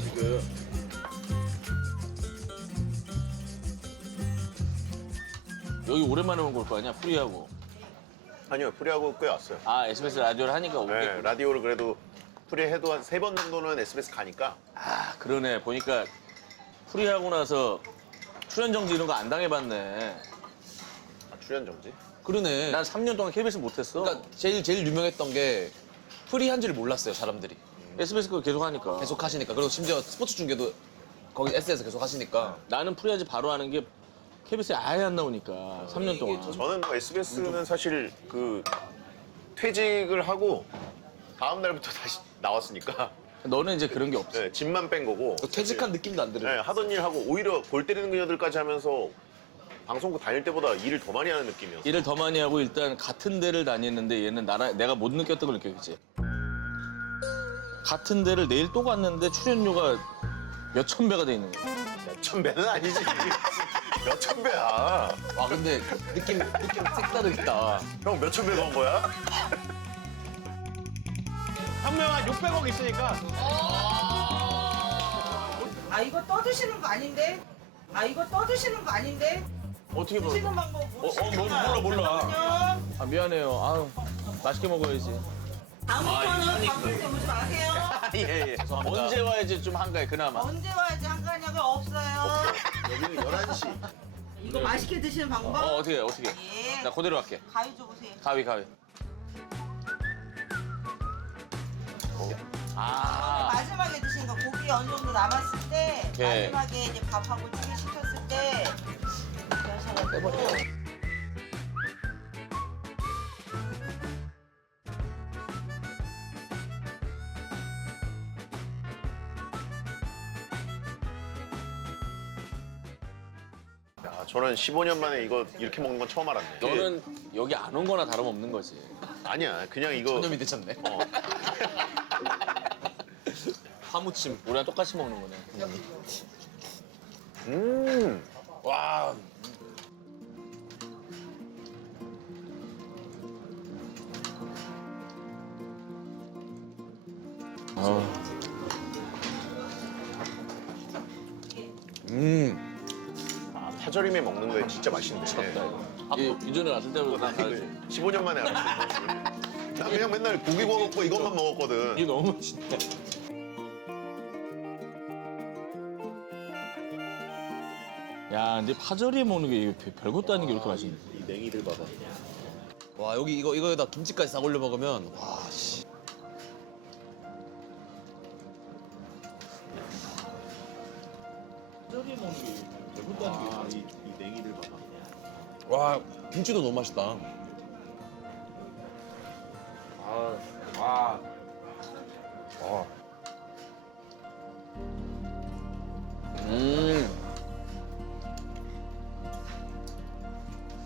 지금 여기 오랜만에 온 걸 거 아니야? 프리하고. 아니요, 프리하고 꽤 왔어요. 아 SBS 라디오를 하니까 오겠구나. 네, 라디오를 그래도 프리해도 한 3번 정도는 SBS 가니까. 아 그러네. 보니까 프리하고 나서 출연 정지 이런 거 안 당해봤네. 출연 정지? 그러네. 난 3년 동안 KBS 못했어. 그러니까 제일 유명했던 게 프리한 줄 몰랐어요 사람들이. SBS 거 계속 하니까. 계속 하시니까. 그리고 심지어 스포츠 중계도 거기 S에서 계속 하시니까. 나는 프리하지 바로 하는 게 KBS에 아예 안 나오니까 3년 동안. 저는 뭐 SBS는 사실 그 퇴직을 하고 다음 날부터 다시 나왔으니까. 너는 이제 그런 게 없어. 네, 집만 뺀 거고. 퇴직한 느낌도 안 들어요. 네, 하던 일 하고 오히려 골 때리는 그녀들까지 하면서 방송국 다닐 때보다 일을 더 많이 하는 느낌이었어. 일을 더 많이 하고 일단 같은 데를 다니는데 얘는 내가 못 느꼈던 걸 느꼈지. 같은 데를 내일 또 갔는데 출연료가 몇천 배가 돼 있는 거야. 몇천 배는 아니지. 몇천 배야. 와 근데 느낌 색다르겠다. 형 몇천 배 넣은 거야? 한 명 한 600억 있으니까. 아 이거 떠드시는 거 아닌데? 아 이거 떠드시는 거 아닌데? 어떻게 드시는 방법 모르시구나. 몰라. 아 미안해요. 아유 맛있게 먹어야지. 다음부터는 방송 때 오지 마세요. 예. 언제 와야지 좀 한가해 그나마. 언제 와야지 한가냐고 없어요. 여기는 11시. 이거 맛있게 드시는 방법? 어떻게 해. 예. 나 그대로 할게. 가위 줘보세요. 가위. 아. 마지막에 드시는 거 고기 어느 정도 남았을 때 오케이. 마지막에 이제 밥하고 찌개 시켰을 때 이렇게 하셔가지고 저는 15년 만에 이거 이렇게 먹는 건 처음 알았네. 너는 여기 안 온 거나 다름없는 거지. 아니야, 그냥 이거. 전염이 되셨네. 파무침 우리랑 똑같이 먹는 거네. 와. 파절임에 먹는 거에 진짜 맛있네. 미쳤다 이거. 이전에 왔을 때보다 다르지. 15년 만에 알았어. 나 그냥 맨날 고기 구워 먹고 이것만 먹었거든. 이게 너무 맛있다. 야, 근데 파절이에 먹는 게 이게 별것도 아닌 게 이렇게 맛있네. 이 냉이들 봐봐. 와 여기 이거에다 김치까지 싹 올려 먹으면 와 씨. 파절이에 먹는 게 별것도 아닌 게 이 냉이들 봐봐. 와 김치도 너무 맛있다.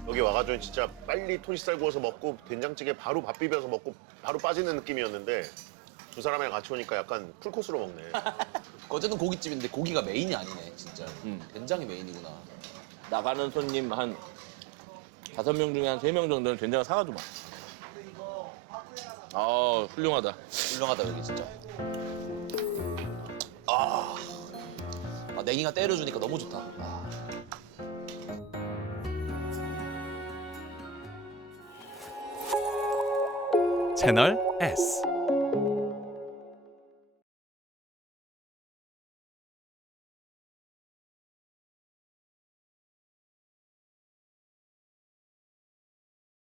여기 와가지고 진짜 빨리 토시살 구워서 먹고 된장찌개 바로 밥 비벼서 먹고 바로 빠지는 느낌이었는데 두 사람이랑 같이 오니까 약간 풀코스로 먹네. 어쨌든 고깃집인데 고기가 메인이 아니네 진짜. 된장이 메인이구나. 나가는 손님 한 5명 중에 한 3명 정도는 된장을 사가지고 막. 아, 훌륭하다. 훌륭하다 여기 진짜. 아 냉이가 때려주니까 너무 좋다. 채널 S